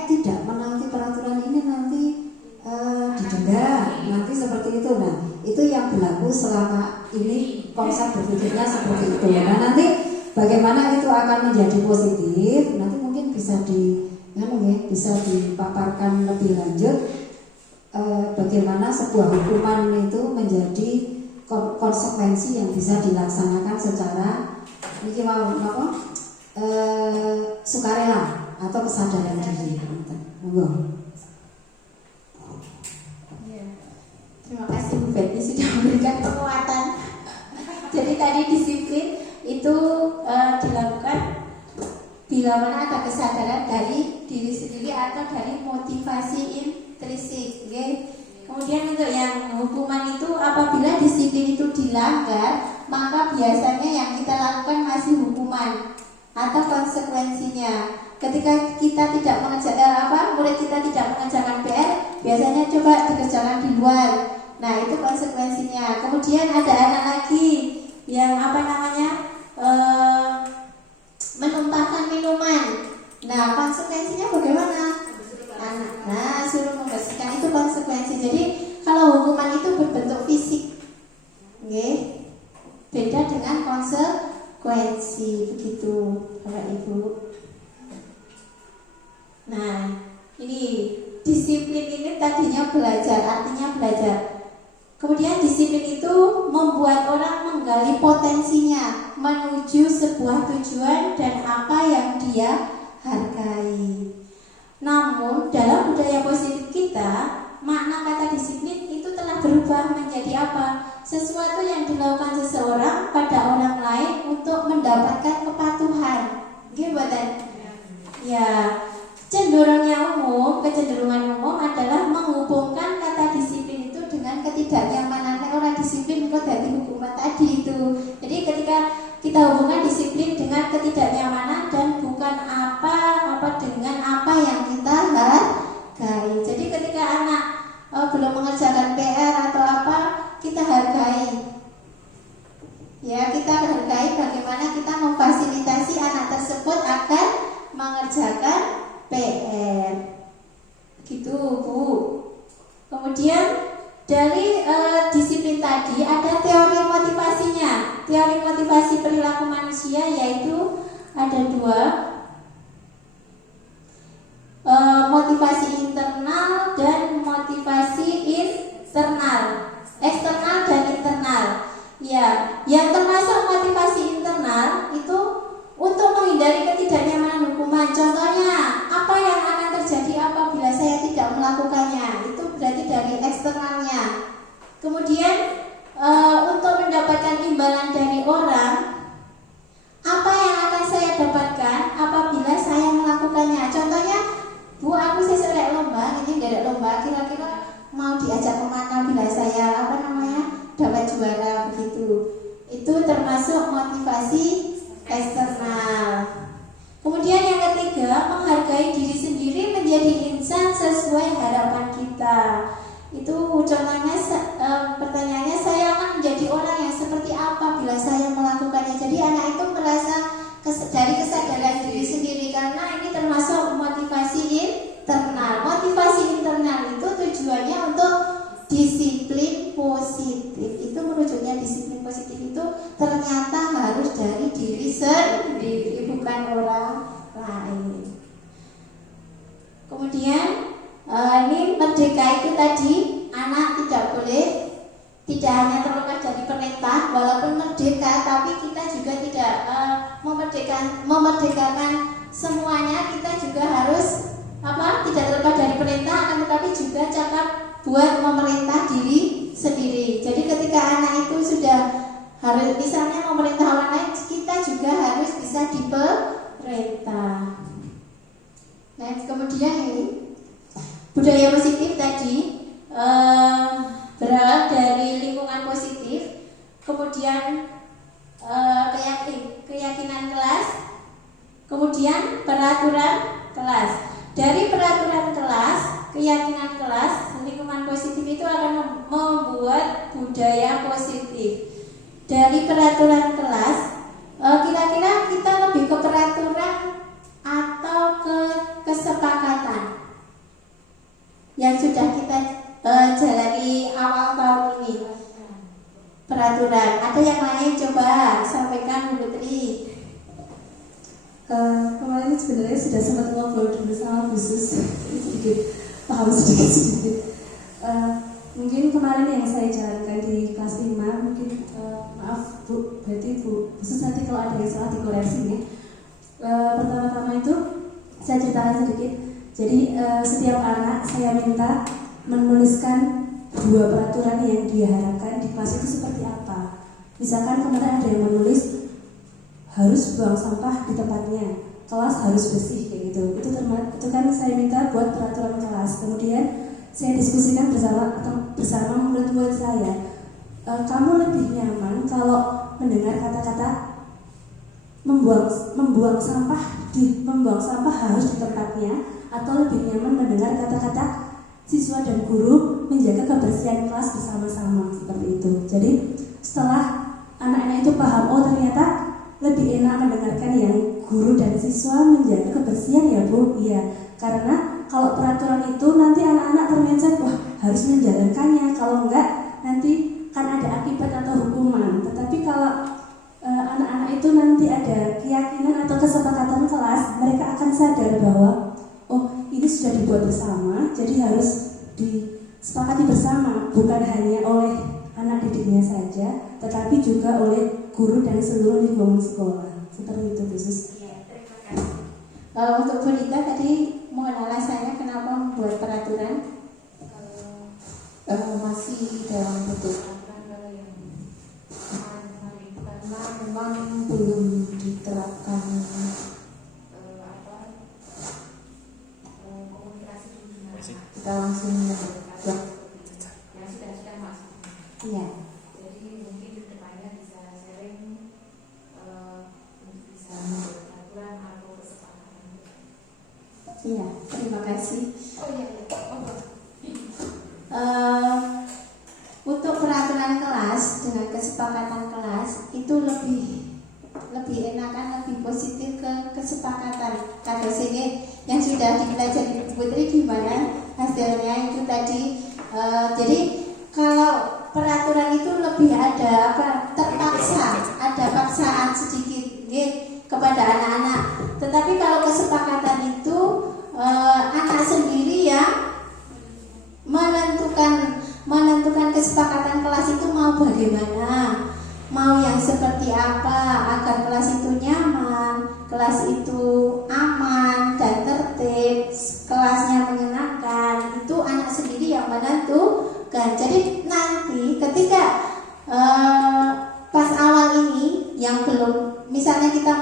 Tidak menaati peraturan ini nanti didenda, nanti seperti itu. Nah, itu yang berlaku selama ini, konsep berpikirnya seperti itu. Nah, nanti bagaimana itu akan menjadi positif, nanti mungkin bisa dipaparkan lebih lanjut. Bagaimana sebuah hukuman itu menjadi konsekuensi yang bisa dilaksanakan secara sukarela atau kesadaran diri. Terima kasih Bu Betty sudah memberikan penguatan. Jadi tadi disiplin itu dilakukan bila mana ada kesadaran dari diri sendiri atau dari motivasi intrinsik. Kemudian untuk yang hukuman itu apabila disiplin itu dilanggar, maka biasanya yang kita lakukan masih hukuman atau konsekuensinya. Ketika kita tidak mengerjakan murid kita tidak mengerjakan PR, biasanya coba dikerjakan di luar. Nah, itu konsekuensinya. Kemudian ada anak lagi yang menumpahkan minuman. Nah, konsekuensinya bagaimana? Suruh membersihkan, itu konsekuensi. Jadi kalau hukuman itu berbentuk fisik, beda dengan konsekuensi, begitu Bapak Ibu. Nah, ini disiplin ini tadinya belajar, artinya belajar. Kemudian disiplin itu membuat orang menggali potensinya menuju sebuah tujuan dan apa yang dia hargai. Namun dalam budaya positif kita, makna kata disiplin itu telah berubah menjadi apa? Sesuatu yang dilakukan seseorang pada orang lain untuk mendapatkan kepatuhan. Gimana? Ya, kecenderungan umum adalah menghubungkan kata disiplin itu dengan ketidaknyamanan. Orang disiplin kok dari hukuman tadi itu. Jadi ketika kita hubungkan disiplin dengan ketidaknyamanan dan bukan dengan apa yang kita hargai. Jadi ketika anak belum mengerjakan PR atau apa, kita hargai. Ya, kita hargai bagaimana kita memfasilitasi anak tersebut akan mengerjakan PR. Gitu, Bu. Kemudian dari disiplin tadi ada teori motivasinya. Teori motivasi perilaku manusia yaitu ada dua, motivasi internal dan motivasi eksternal dan internal. Ya, yang termasuk motivasi internal itu untuk menghindari ketidaknyamanan hukuman. Contohnya, apa yang akan terjadi apabila saya tidak melakukannya? Itu berarti dari eksternalnya. Kemudian untuk mendapatkan imbalan dari orang, apa yang akan saya dapatkan apabila saya melakukannya? Contohnya, Bu, aku sesuai lomba, ini nggak ada lomba, kira-kira mau diajak kemana bila saya dapat juara begitu. Itu termasuk motivasi eksternal. Kemudian yang ketiga, menghargai diri sendiri menjadi insan sesuai harapan kita. Itu contohnya, pertanyaannya, saya akan menjadi orang yang seperti apa bila saya melakukannya. Jadi anak itu merasa dari kesadaran diri sendiri, karena ini termasuk motivasi internal. Motivasi internal itu tujuannya untuk disiplin positif. Itu merujuknya disiplin positif itu ternyata harus tadi anak tidak hanya terlepas dari perintah, walaupun merdeka, tapi kita juga tidak memerdekakan semuanya. Kita juga harus tidak terlepas dari perintah, akan tetapi juga cakap buat memerintah diri sendiri. Jadi ketika anak itu sudah harus misalnya memerintah orang lain, kita juga harus bisa diperintah. Nah, kemudian ini budaya positif tadi berawal dari lingkungan positif, kemudian keyakinan kelas, kemudian peraturan kelas. Dari peraturan kelas, keyakinan kelas, lingkungan positif itu akan membuat budaya positif. Dari peraturan kelas, kira-kira kita lebih ke peraturan atau ke kesepakatan yang sudah kita jalani awal tahun ini. Peraturan. Ada yang lain coba sampaikan Bu Putri. Kemarin sebenarnya sudah sempat ngobrol dulu sama Bu Sus, sedikit paham sedikit. Mungkin kemarin yang saya jalankan di kelas 5, mungkin maaf Bu, berarti Bu Sus nanti kalau ada yang salah dikoreksi ya. Pertama-tama itu saya ceritakan sedikit. Jadi setiap anak saya minta menuliskan 2 peraturan yang diharapkan di kelas itu seperti apa. Misalkan kemarin ada yang menulis harus buang sampah di tempatnya, kelas harus bersih kayak gitu. Itu kan saya minta buat peraturan kelas. Kemudian saya diskusikan bersama murid-murid saya. Kamu lebih nyaman kalau mendengar kata-kata membuang sampah harus di tempatnya, atau lebih nyaman mendengar kata-kata siswa dan guru menjaga kebersihan kelas bersama-sama seperti itu. Jadi setelah anak-anak itu paham, oh ternyata lebih enak mendengarkan yang guru dan siswa menjaga kebersihan ya Bu. Iya, karena kalau peraturan itu nanti anak-anak termindset, wah harus menjalankannya, kalau enggak nanti kan ada akibat atau hukuman. Tetapi kalau anak-anak itu nanti ada keyakinan atau kesepakatan kelas, mereka akan sadar bahwa oh ini sudah dibuat bersama, jadi harus disepakati bersama, bukan hanya oleh anak didiknya saja, tetapi juga oleh guru dan seluruh lingkungan sekolah. Seperti itu Bu Sus. Ya, terima kasih. Untuk Bu Rita tadi mohon alasannya kenapa membuat peraturan? Masih dalam bentuk aturan kalau yang kemarin itu karena memang belum diterapkan komunikasi dulu gimana. Kita langsung yang sudah masuk. Iya. Jadi mungkin kedepannya bisa sharing untuk bisa membuat aturan atau kesepakatan. Iya, terima kasih. Oh iya. Untuk peraturan kelas dengan kesepakatan kelas itu lebih enakan, lebih positif ke kesepakatan. Kata sini yang sudah dipelajari Putri gimana hasilnya itu tadi. Jadi kalau peraturan itu lebih ada ada paksaan sedikit kepada anak-anak. Tetapi kalau kesepakatan itu anak sendiri yang menentukan kesepakatan kelas itu mau bagaimana, mau yang seperti apa agar kelas itu nyaman, kelas itu aman dan tertib, kelasnya menyenangkan. Itu anak sendiri yang menentukan. Jadi nanti ketika pas awal ini yang belum, misalnya kita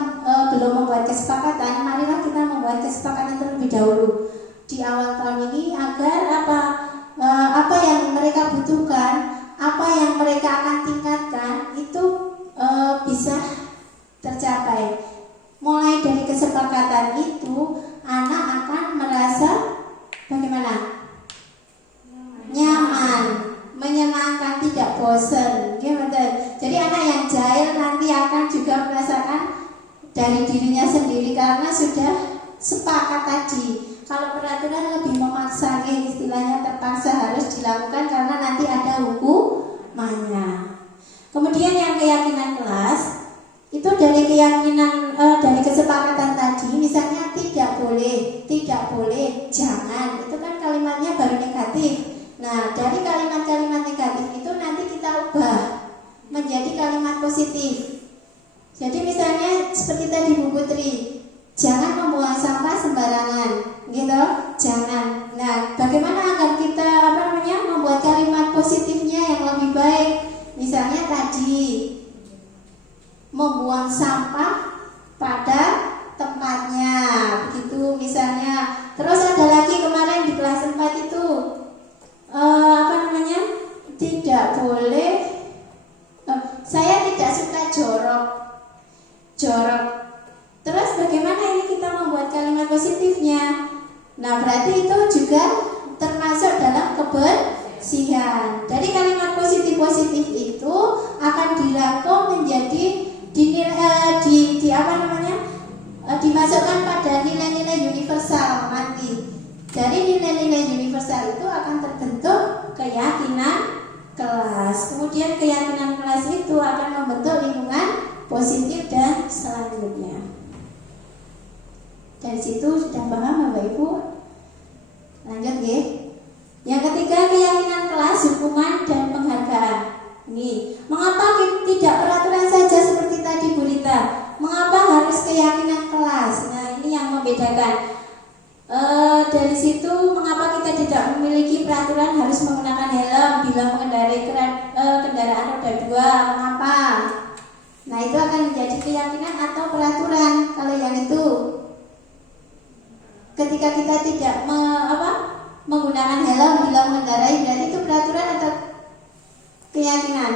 belum membuat kesepakatan, marilah kita membuat kesepakatan terlebih dahulu di awal tahun ini agar apa yang mereka butuhkan, apa yang mereka akan tingkatkan itu bisa tercapai. Mulai dari kesepakatan itu anak akan merasa bagaimana? Nyaman, menyenangkan, tidak bosan. Jadi anak yang jahil nanti akan juga merasakan dari dirinya sendiri karena sudah sepakat tadi. Kalau peraturan lebih memaksa, istilahnya terpaksa harus dilakukan karena nanti ada hukumannya. Kemudian yang keyakinan kelas itu dari keyakinan dari kesepakatan tadi, misalnya tidak boleh, jangan, itu kan kalimatnya baru negatif. Nah, dari kalimat-kalimat negatif itu nanti kita ubah menjadi kalimat positif. Jadi misalnya seperti tadi Bu Putri, jangan membuang sampah sembarangan, gitu, jangan. Nah, bagaimana agar kita membuat kalimat positifnya yang lebih baik? Misalnya tadi membuang sampah pada tempatnya, begitu misalnya. Terus ada lagi kemarin di kelas 4 itu tidak boleh. Saya tidak suka jorok. Terus bagaimana ini kita membuat kalimat positifnya? Nah, berarti itu juga termasuk dalam kebersihan. Dari kalimat positif itu akan dirangkum menjadi dimasukkan pada nilai-nilai universal nanti. Dari nilai-nilai universal itu akan terbentuk keyakinan kelas. Kemudian keyakinan kelas itu akan membentuk lingkungan positif dan selanjutnya. Dari situ sudah paham Bapak Ibu? Lanjut ya. Yang ketiga, keyakinan kelas, hukuman dan penghargaan. Nih, mengapa tidak peraturan saja seperti tadi Bu Rita? Mengapa harus keyakinan kelas? Nah, ini yang membedakan. Dari situ mengapa kita tidak memiliki peraturan harus menggunakan helm bila mengendarai kendaraan roda 2? Mengapa? Nah, itu akan menjadi keyakinan atau peraturan. Kalau yang itu, ketika kita tidak menggunakan helm bila mengendarai, berarti itu peraturan atau keyakinan?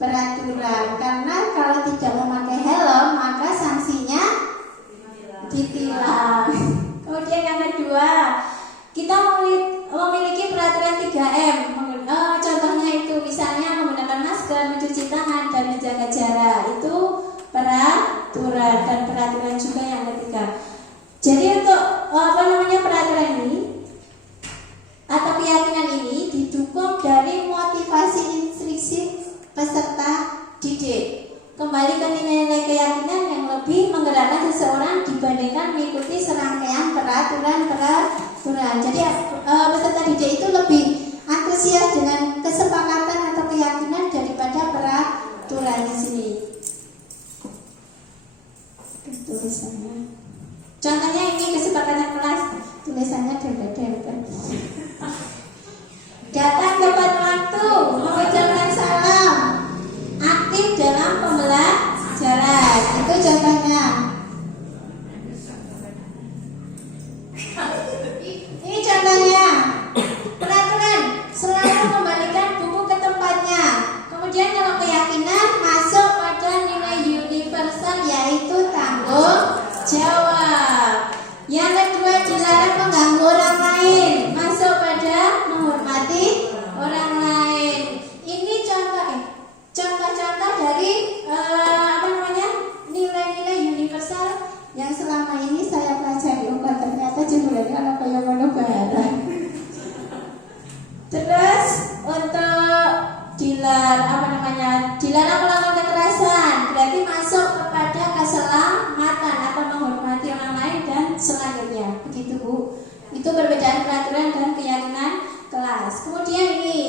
Peraturan. Karena kalau tidak memakai helm maka sanksinya ditilang. Kemudian yang kedua, kita memiliki peraturan 3M. Contohnya itu misalnya menggunakan masker, mencuci tangan, dan menjaga jarak. Itu peraturan, dan peraturan juga yang ketiga. Jadi untuk peraturan ini atau keyakinan ini didukung dari motivasi instruksi peserta didik. Kembali ke nilai-nilai keyakinan yang lebih menggerakkan seseorang dibandingkan mengikuti serangkaian peraturan. Jadi peserta didik itu lebih antusias dengan kesepakatan atau keyakinan daripada peraturan di sini. Tulisannya. Contohnya ini kesepakatan kelas, tulisannya dempet-dempet. Datang tepat waktu, mengucapkan salam, aktif dalam pembelajaran. Itu contohnya. Ini contohnya. Peraturan, selalu kembalikan buku ke tempatnya. Kemudian kalau keyakinan masuk pada nilai universal yaitu tanggung jawab. Yang kedua, dilarang mengganggu orang lain, masuk pada menghormati orang lain. Ini contoh-contoh dari nilai-nilai universal yang selama ini saya pelajari. Ternyata judulnya anak kayak barang. Terus untuk dilarang melakukan kekerasan, berarti masuk kepada keselamatan atau menghormati orang lain dan selanjutnya. Begitu Bu. Itu perbedaan peraturan dan keyakinan kelas. Kemudian ini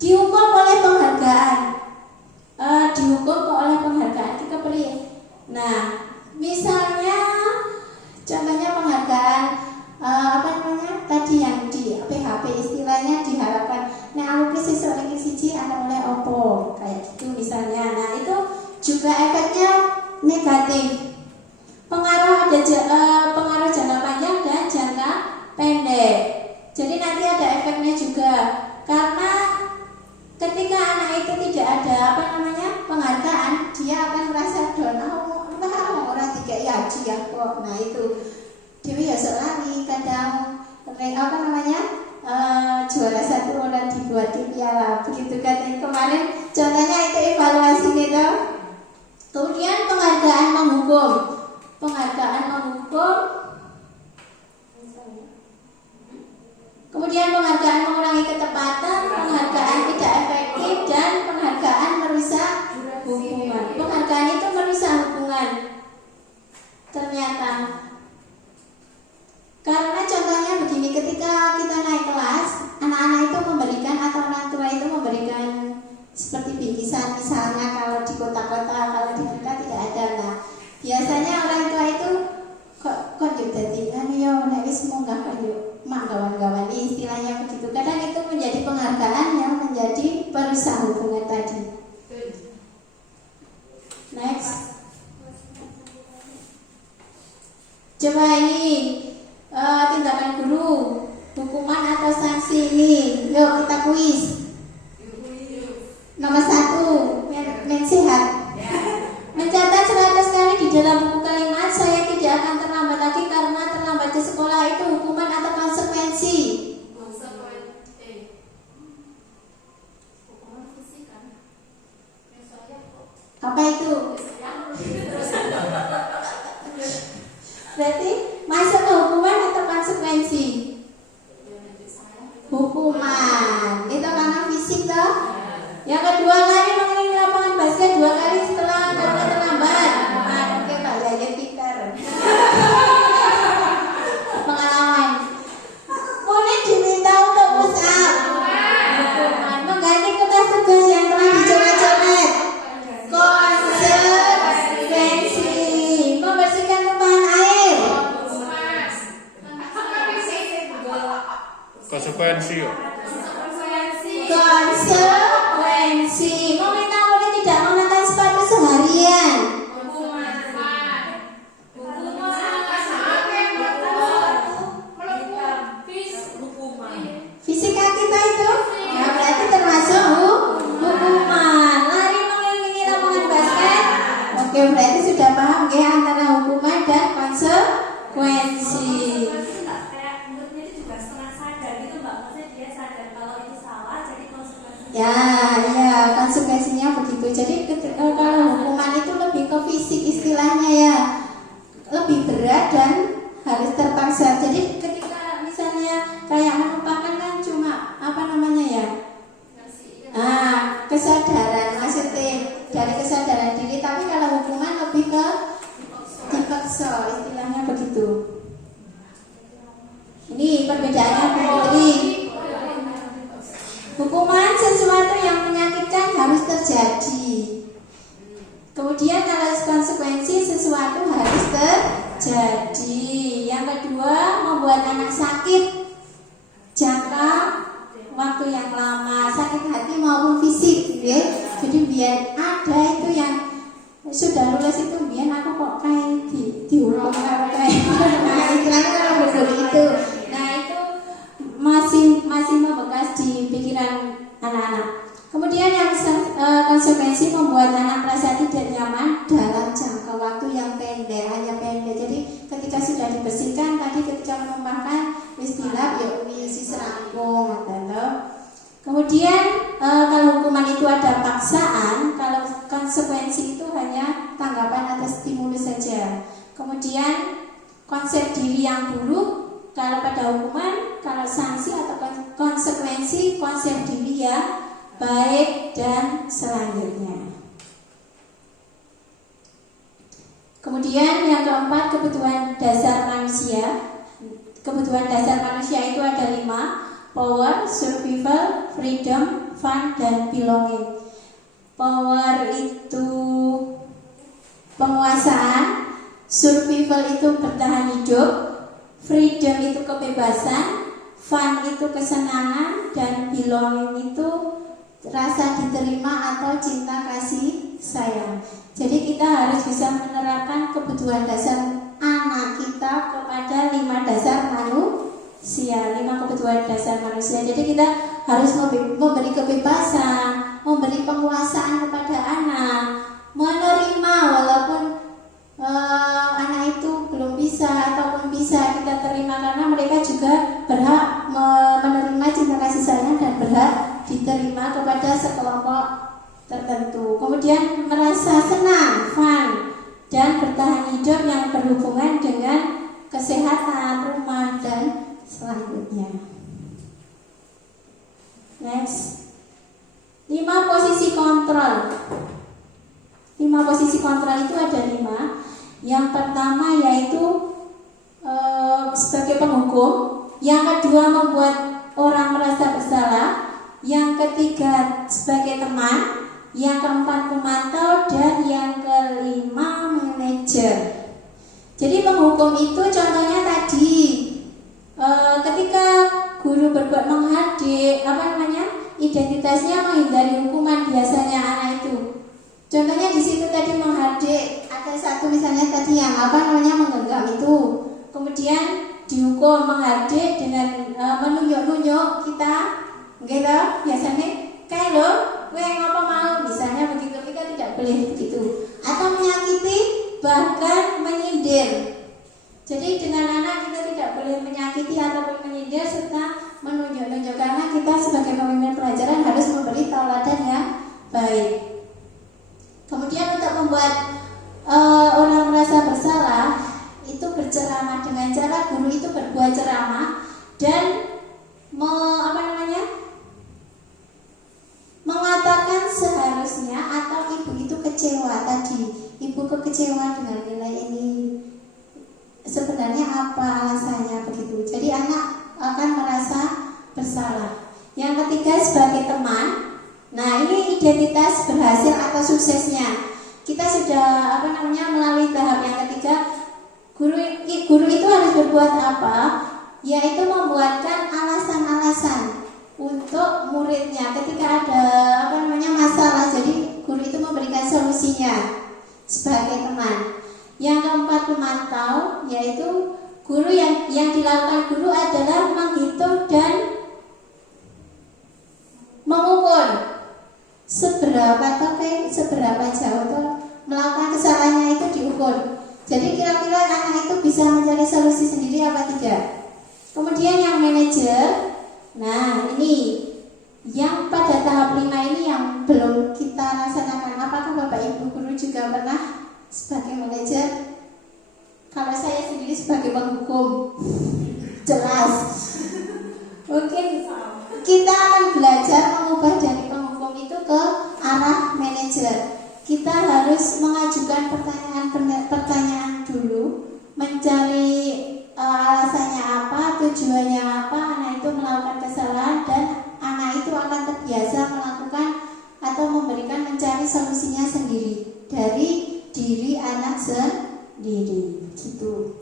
dihukum oleh penghargaan. Kita beri. Nah, misalnya contohnya penghargaan tadi yang di PHP istilahnya diharapkan aku sesuk iki siji ana oleh opo kayak gitu misalnya. Nah, itu juga efeknya negatif. Pengaruh jangka panjang dan jangka pendek. Jadi nanti ada efeknya juga. Karena ketika anak itu tidak ada penghargaan, dia akan merasa down. Orang tiga haji ya kok. Nah, itu Dewi ya lari kadang juara 1 orang dibuat di piala. Begitu kan kemarin contohnya itu evaluasi gitu. Kemudian penghargaan menghukum. Kemudian penghargaan mengurangi ketepatan, penghargaan tidak efektif, dan penghargaan merusak hubungan. Penghargaan itu merusak hubungan. Ternyata karena contohnya begini, ketika kita naik kelas anak itu memberikan atau orang tua itu memberikan seperti bingkisan misalnya kalau di kota-kota, kalau di kita tidak ada. Nah, biasanya orang tua itu kok jadi anu yo nek wis munggah kan yo mak gawan-gawan istilahnya begitu. Kadang itu menjadi penghargaan yang menjadi perusahaan hubungan tadi. Next. Coba ini tindakan guru, hukuman atau sanksi ini. Yuk kita kuis. Nomor 1, men sehat. Mencatat 100 kali di dalam buku kalimat, saya tidak akan terlambat lagi karena terlambat ke sekolah itu hukuman atau konsekuensi. Apa itu? Berarti masuk ke hukuman atau konsekuensi? Hukuman. Itu karena fisik toh. Yang kedua, lari mengelilingi lapangan basket 2 kali setelah karena terlambat. Oke, Pak Yaya pintar. Pengalaman. Boleh diminta untuk push up. Hukuman. Mengganti kertas tugas yang telah dicoret-coret. Konsekuensi. Membersihkan tumpahan air. Konsekuensi yuk. Konsekuensi. Meminta murid tidak mengenakan sepatu seharian. Fisika kita itu ya berarti termasuk hukuman. Lari mengelilingi lapangan basket. Oke, berarti sudah paham ya antara hukuman dan konsekuensi. Ya, konsekuensinya begitu. Jadi kalau hukuman itu lebih ke fisik istilahnya ya, lebih berat dan harus terpaksa. Jadi ketika misalnya kayak melupakan kan cuma apa namanya ya, kesadaran maksudnya dari kesadaran diri. Tapi kalau hukuman lebih ke dipaksa istilahnya begitu. Ini perbedaannya Bu Putri. Hukuman sesuatu yang menyakitkan harus terjadi. Kemudian kalau konsekuensi sesuatu harus terjadi. Yang kedua, membuat anak sakit jangka waktu yang lama, sakit hati maupun fisik, ya. Jadi biar ada itu yang sudah lulus itu biar aku kok kayak dihukum kayak nah istilahnya kalau betul itu. Nah itu masih membekas di pikiran anak-anak. Kemudian yang konsekuensi membuat anak merasa tidak nyaman dalam jangka waktu yang pendek, hanya pendek. Jadi ketika sudah dibersihkan tadi ketika menumpahkan wis dilap ya wis serangkung atau. Kemudian kalau hukuman itu ada paksaan, kalau konsekuensi itu hanya tanggapan atau stimulus saja. Kemudian konsep diri yang buruk. Kalau pada hukuman, kalau sanksi atau konsekuensi, konsep diri yang baik dan selanjutnya. Kemudian yang keempat, kebutuhan dasar manusia. Kebutuhan dasar manusia itu ada 5: power, survival, freedom, fun, dan belonging. Power itu penguasaan, survival itu bertahan hidup, freedom itu kebebasan, fun itu kesenangan, dan belonging itu rasa diterima atau cinta kasih sayang. Jadi kita harus bisa menerapkan kebutuhan dasar anak kita kepada 5 dasar manusia, 5 kebutuhan dasar manusia. Jadi kita harus memberi kebebasan, memberi penguasaan kepada anak, menerima walaupun anak itu belum bisa ataupun bisa kita terima, karena mereka juga berhak menerima cinta kasih sayang dan berhak diterima kepada sekelompok tertentu. Kemudian merasa senang, fun, dan bertahan hidup yang berhubungan dengan kesehatan, rumah, dan selanjutnya. Next, 5 posisi kontrol. 5 posisi kontrol itu ada 5. Yang pertama yaitu sebagai penghukum. Yang kedua membuat orang merasa bersalah. yang ketiga sebagai teman, yang keempat pemantau, dan yang kelima manajer. Jadi menghukum itu contohnya tadi ketika guru berbuat menghadik, identitasnya menghindari hukuman biasanya anak itu. Contohnya di situ tadi menghadik, ada satu misalnya tadi yang menggenggam itu, kemudian dihukum menghadik dengan menunjuk-nunjuk kita, gitu biasanya kayak lo, gue ngapa mau, misalnya begitu, kita tidak boleh begitu, atau menyakiti bahkan menyindir. Jadi dengan anak kita tidak boleh menyakiti ataupun menyindir serta menunjuk-nunjuk, karena kita sebagai pemimpin pelajaran harus memberi tauladan yang baik. Kemudian untuk membuat orang merasa bersalah, itu berceramah dengan cara guru itu berbuat ceramah dan mengatakan seharusnya atau ibu itu kecewa tadi, ibu kecewa dengan nilai ini, sebenarnya apa alasannya begitu. Jadi anak akan merasa bersalah. Yang ketiga sebagai teman. Nah, ini identitas berhasil atau suksesnya. Kita sudah melalui tahap yang ketiga. Guru itu harus berbuat apa? Yaitu membuatkan alasan-alasan untuk muridnya ketika ada masalah. Jadi guru itu memberikan solusinya sebagai teman. Yang keempat pemantau, yaitu guru yang dilakukan guru adalah menghitung dan mengukur seberapa jauh tuh melakukan kesalahannya itu diukur. Jadi kira-kira anak itu bisa mencari solusi sendiri apa tidak. Kemudian yang manajer, nah ini yang pada tahap 5 ini yang belum kita laksanakan. Apakah Bapak Ibu guru juga pernah sebagai manajer? Kalau saya sendiri sebagai penghukum, jelas. Mungkin kita akan belajar mengubah dari penghukum itu ke arah manajer. Kita harus mengajukan pertanyaan dulu, mencari alasannya apa, tujuannya apa, anak itu melakukan kesalahan, dan anak itu akan terbiasa melakukan atau mencari solusinya sendiri dari diri anak sendiri, gitu.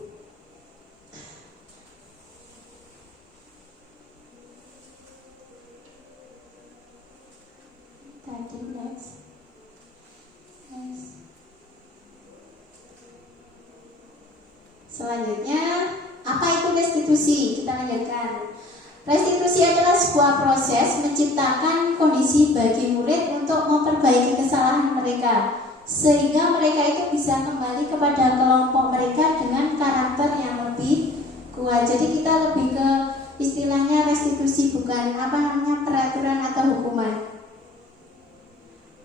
Tadi next. Selanjutnya, apa itu restitusi? Kita lanjutkan. Restitusi adalah sebuah proses menciptakan kondisi bagi murid untuk memperbaiki kesalahan mereka, sehingga mereka itu bisa kembali kepada kelompok mereka dengan karakter yang lebih kuat. Jadi kita lebih ke istilahnya restitusi, bukan peraturan atau hukuman.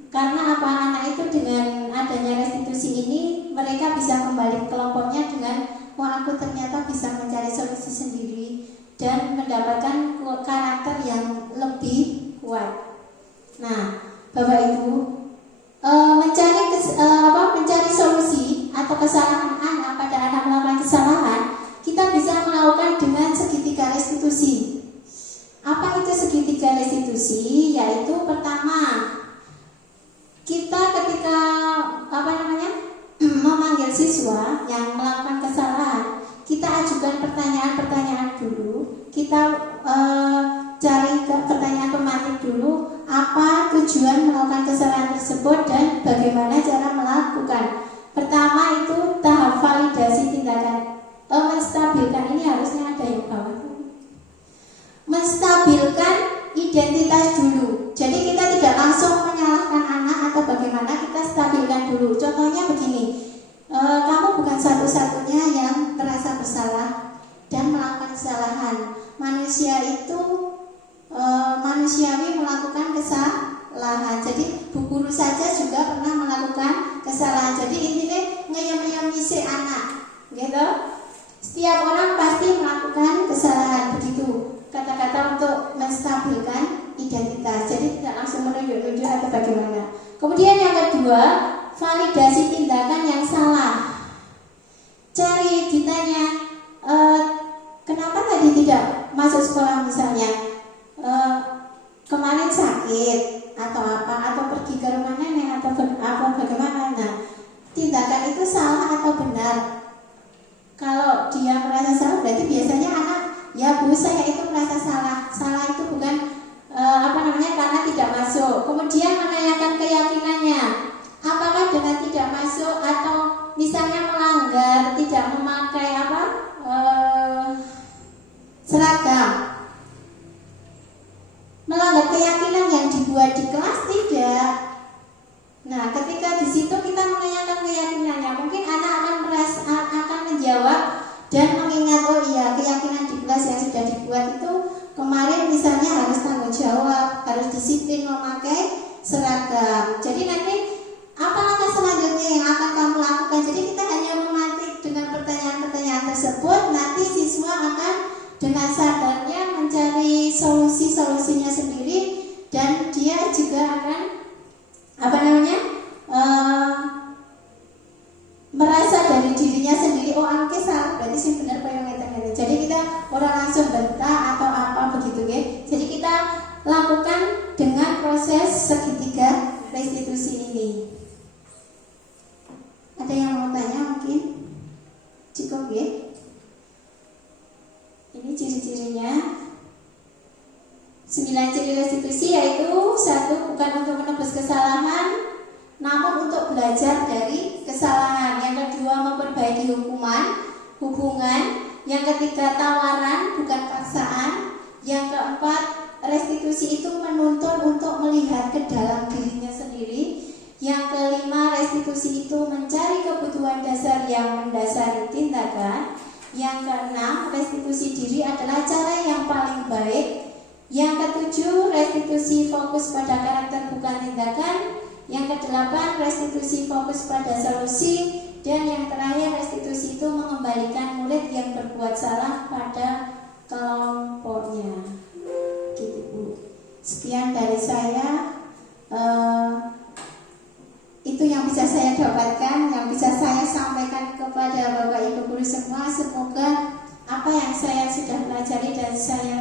Karena anak itu dengan adanya restitusi ini mereka bisa kembali ke kelompoknya dengan aku ternyata bisa mencari solusi sendiri dan mendapatkan karakter yang lebih kuat. Nah, Bapak Ibu, mencari solusi atau kesalahan anak pada anak melakukan kesalahan, kita bisa melakukan dengan segitiga restitusi. Apa itu segitiga restitusi? Yaitu pertama, kita ketika memanggil siswa yang melakukan kesalahan, kita ajukan pertanyaan-pertanyaan dulu. Kita cari pertanyaan pemantik dulu, apa tujuan melakukan kesalahan tersebut dan bagaimana cara melakukan. Pertama itu tahap validasi tindakan, menstabilkan, ini harusnya ada yang bawah tuh. Menstabilkan identitas dulu. Jadi kita tidak langsung menyalahkan anak atau bagaimana, kita stabilkan dulu. Contohnya begini, kamu bukan satu-satunya yang merasa bersalah dan melakukan kesalahan. Manusia itu manusiawi melakukan kesalahan. Jadi bu guru saja juga pernah melakukan kesalahan. Jadi intinya ngeyem-ngeyem anak, gitu. Setiap orang pasti melakukan kesalahan, begitu. Kata-kata untuk menstabilkan identitas. Jadi tidak langsung menunjuk-nunjuk atau bagaimana. Kemudian yang kedua, validasi tindakan yang salah. Cari, ditanya, kenapa tadi tidak masuk sekolah misalnya. Kemarin sakit atau apa, atau pergi ke rumah nenek atau apa bagaimana. Nah, tindakan itu salah atau benar? Kalau dia merasa salah, berarti biasanya anak, ya Bu, saya itu merasa salah. Salah itu bukan karena tidak masuk. Kemudian menanyakan keyakinannya, apakah dengan tidak masuk atau misalnya melanggar, tidak memakai seragam, melanggar keyakinan yang dibuat di kelas? Tidak. Nah, ketika di situ kita menanyakan keyakinannya, mungkin anak akan menjawab dan mengingat, oh iya, keyakinan di kelas yang sudah dibuat itu kemarin misalnya harus tanggung jawab, harus disiplin memakai seragam. Jadi nanti apa langkah selanjutnya yang akan kamu lakukan? Jadi kita hanya memantik dengan pertanyaan-pertanyaan tersebut. Nanti siswa akan dengan sadarnya mencari solusinya sendiri, dan dia juga akan merasa dari dirinya sendiri, oh angke salah, berarti sih benar yang ngeten. Jadi kita orang langsung bantah atau apa begitu ya. Jadi kita lakukan dengan proses segitiga restitusi ini. Ada yang mau tanya mungkin? Cukup ya? Ini ciri-cirinya. 9 ciri restitusi yaitu: 1. Bukan untuk menebus kesalahan, namun untuk belajar dari kesalahan. Yang kedua, memperbaiki hubungan. Yang ketiga, tawaran bukan paksaan. Yang keempat, restitusi itu menuntun untuk melihat ke dalam dirinya sendiri. Yang kelima, restitusi itu mencari kebutuhan dasar yang mendasari tindakan. Yang keenam, restitusi diri adalah cara yang paling baik. Yang ketujuh, restitusi fokus pada karakter bukan tindakan. Yang kedelapan, restitusi fokus pada solusi. Dan yang terakhir, restitusi itu mengembalikan murid yang berbuat salah pada kelompoknya. Gitu Bu. Sekian dari saya. Itu yang bisa saya dapatkan, yang bisa saya sampaikan kepada Bapak Ibu guru semua. Semoga apa yang saya sudah pelajari dan saya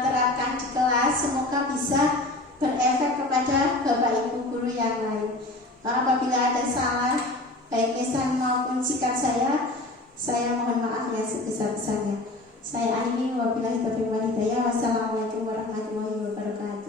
terapkan di kelas, semoga bisa berefek kepada Bapak Ibu guru yang lain. Apabila ada salah, baik lisan maupun sikap saya mohon maaf yang sebesar-besarnya. Saya akhiri, wabillahi taufiq wal hidayah. Wassalamualaikum warahmatullahi wabarakatuh.